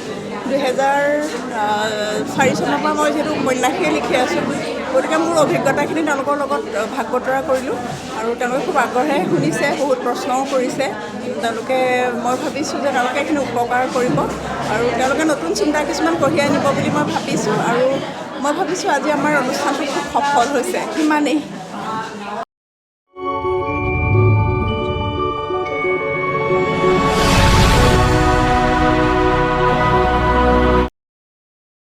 2004 চনৰ পৰা মই যিহেতু উপন্যাসেই লিখি আছোঁ, গতিকে মোৰ অভিজ্ঞতাখিনি তেওঁলোকৰ লগত ভাগ বতৰা কৰিলোঁ আৰু তেওঁলোকে খুব আগ্ৰহেৰে শুনিছে, বহুত প্ৰশ্নও কৰিছে। তেওঁলোকে মই ভাবিছোঁ যে তেওঁলোকে এইখিনি উপকাৰ কৰিব আৰু তেওঁলোকে নতুন চিন্তা কিছুমান কঢ়িয়াই আনিব বুলি মই ভাবিছোঁ আৰু মই ভাবিছোঁ আজি আমাৰ অনুষ্ঠানটো খুব সফল হৈছে, সিমানেই।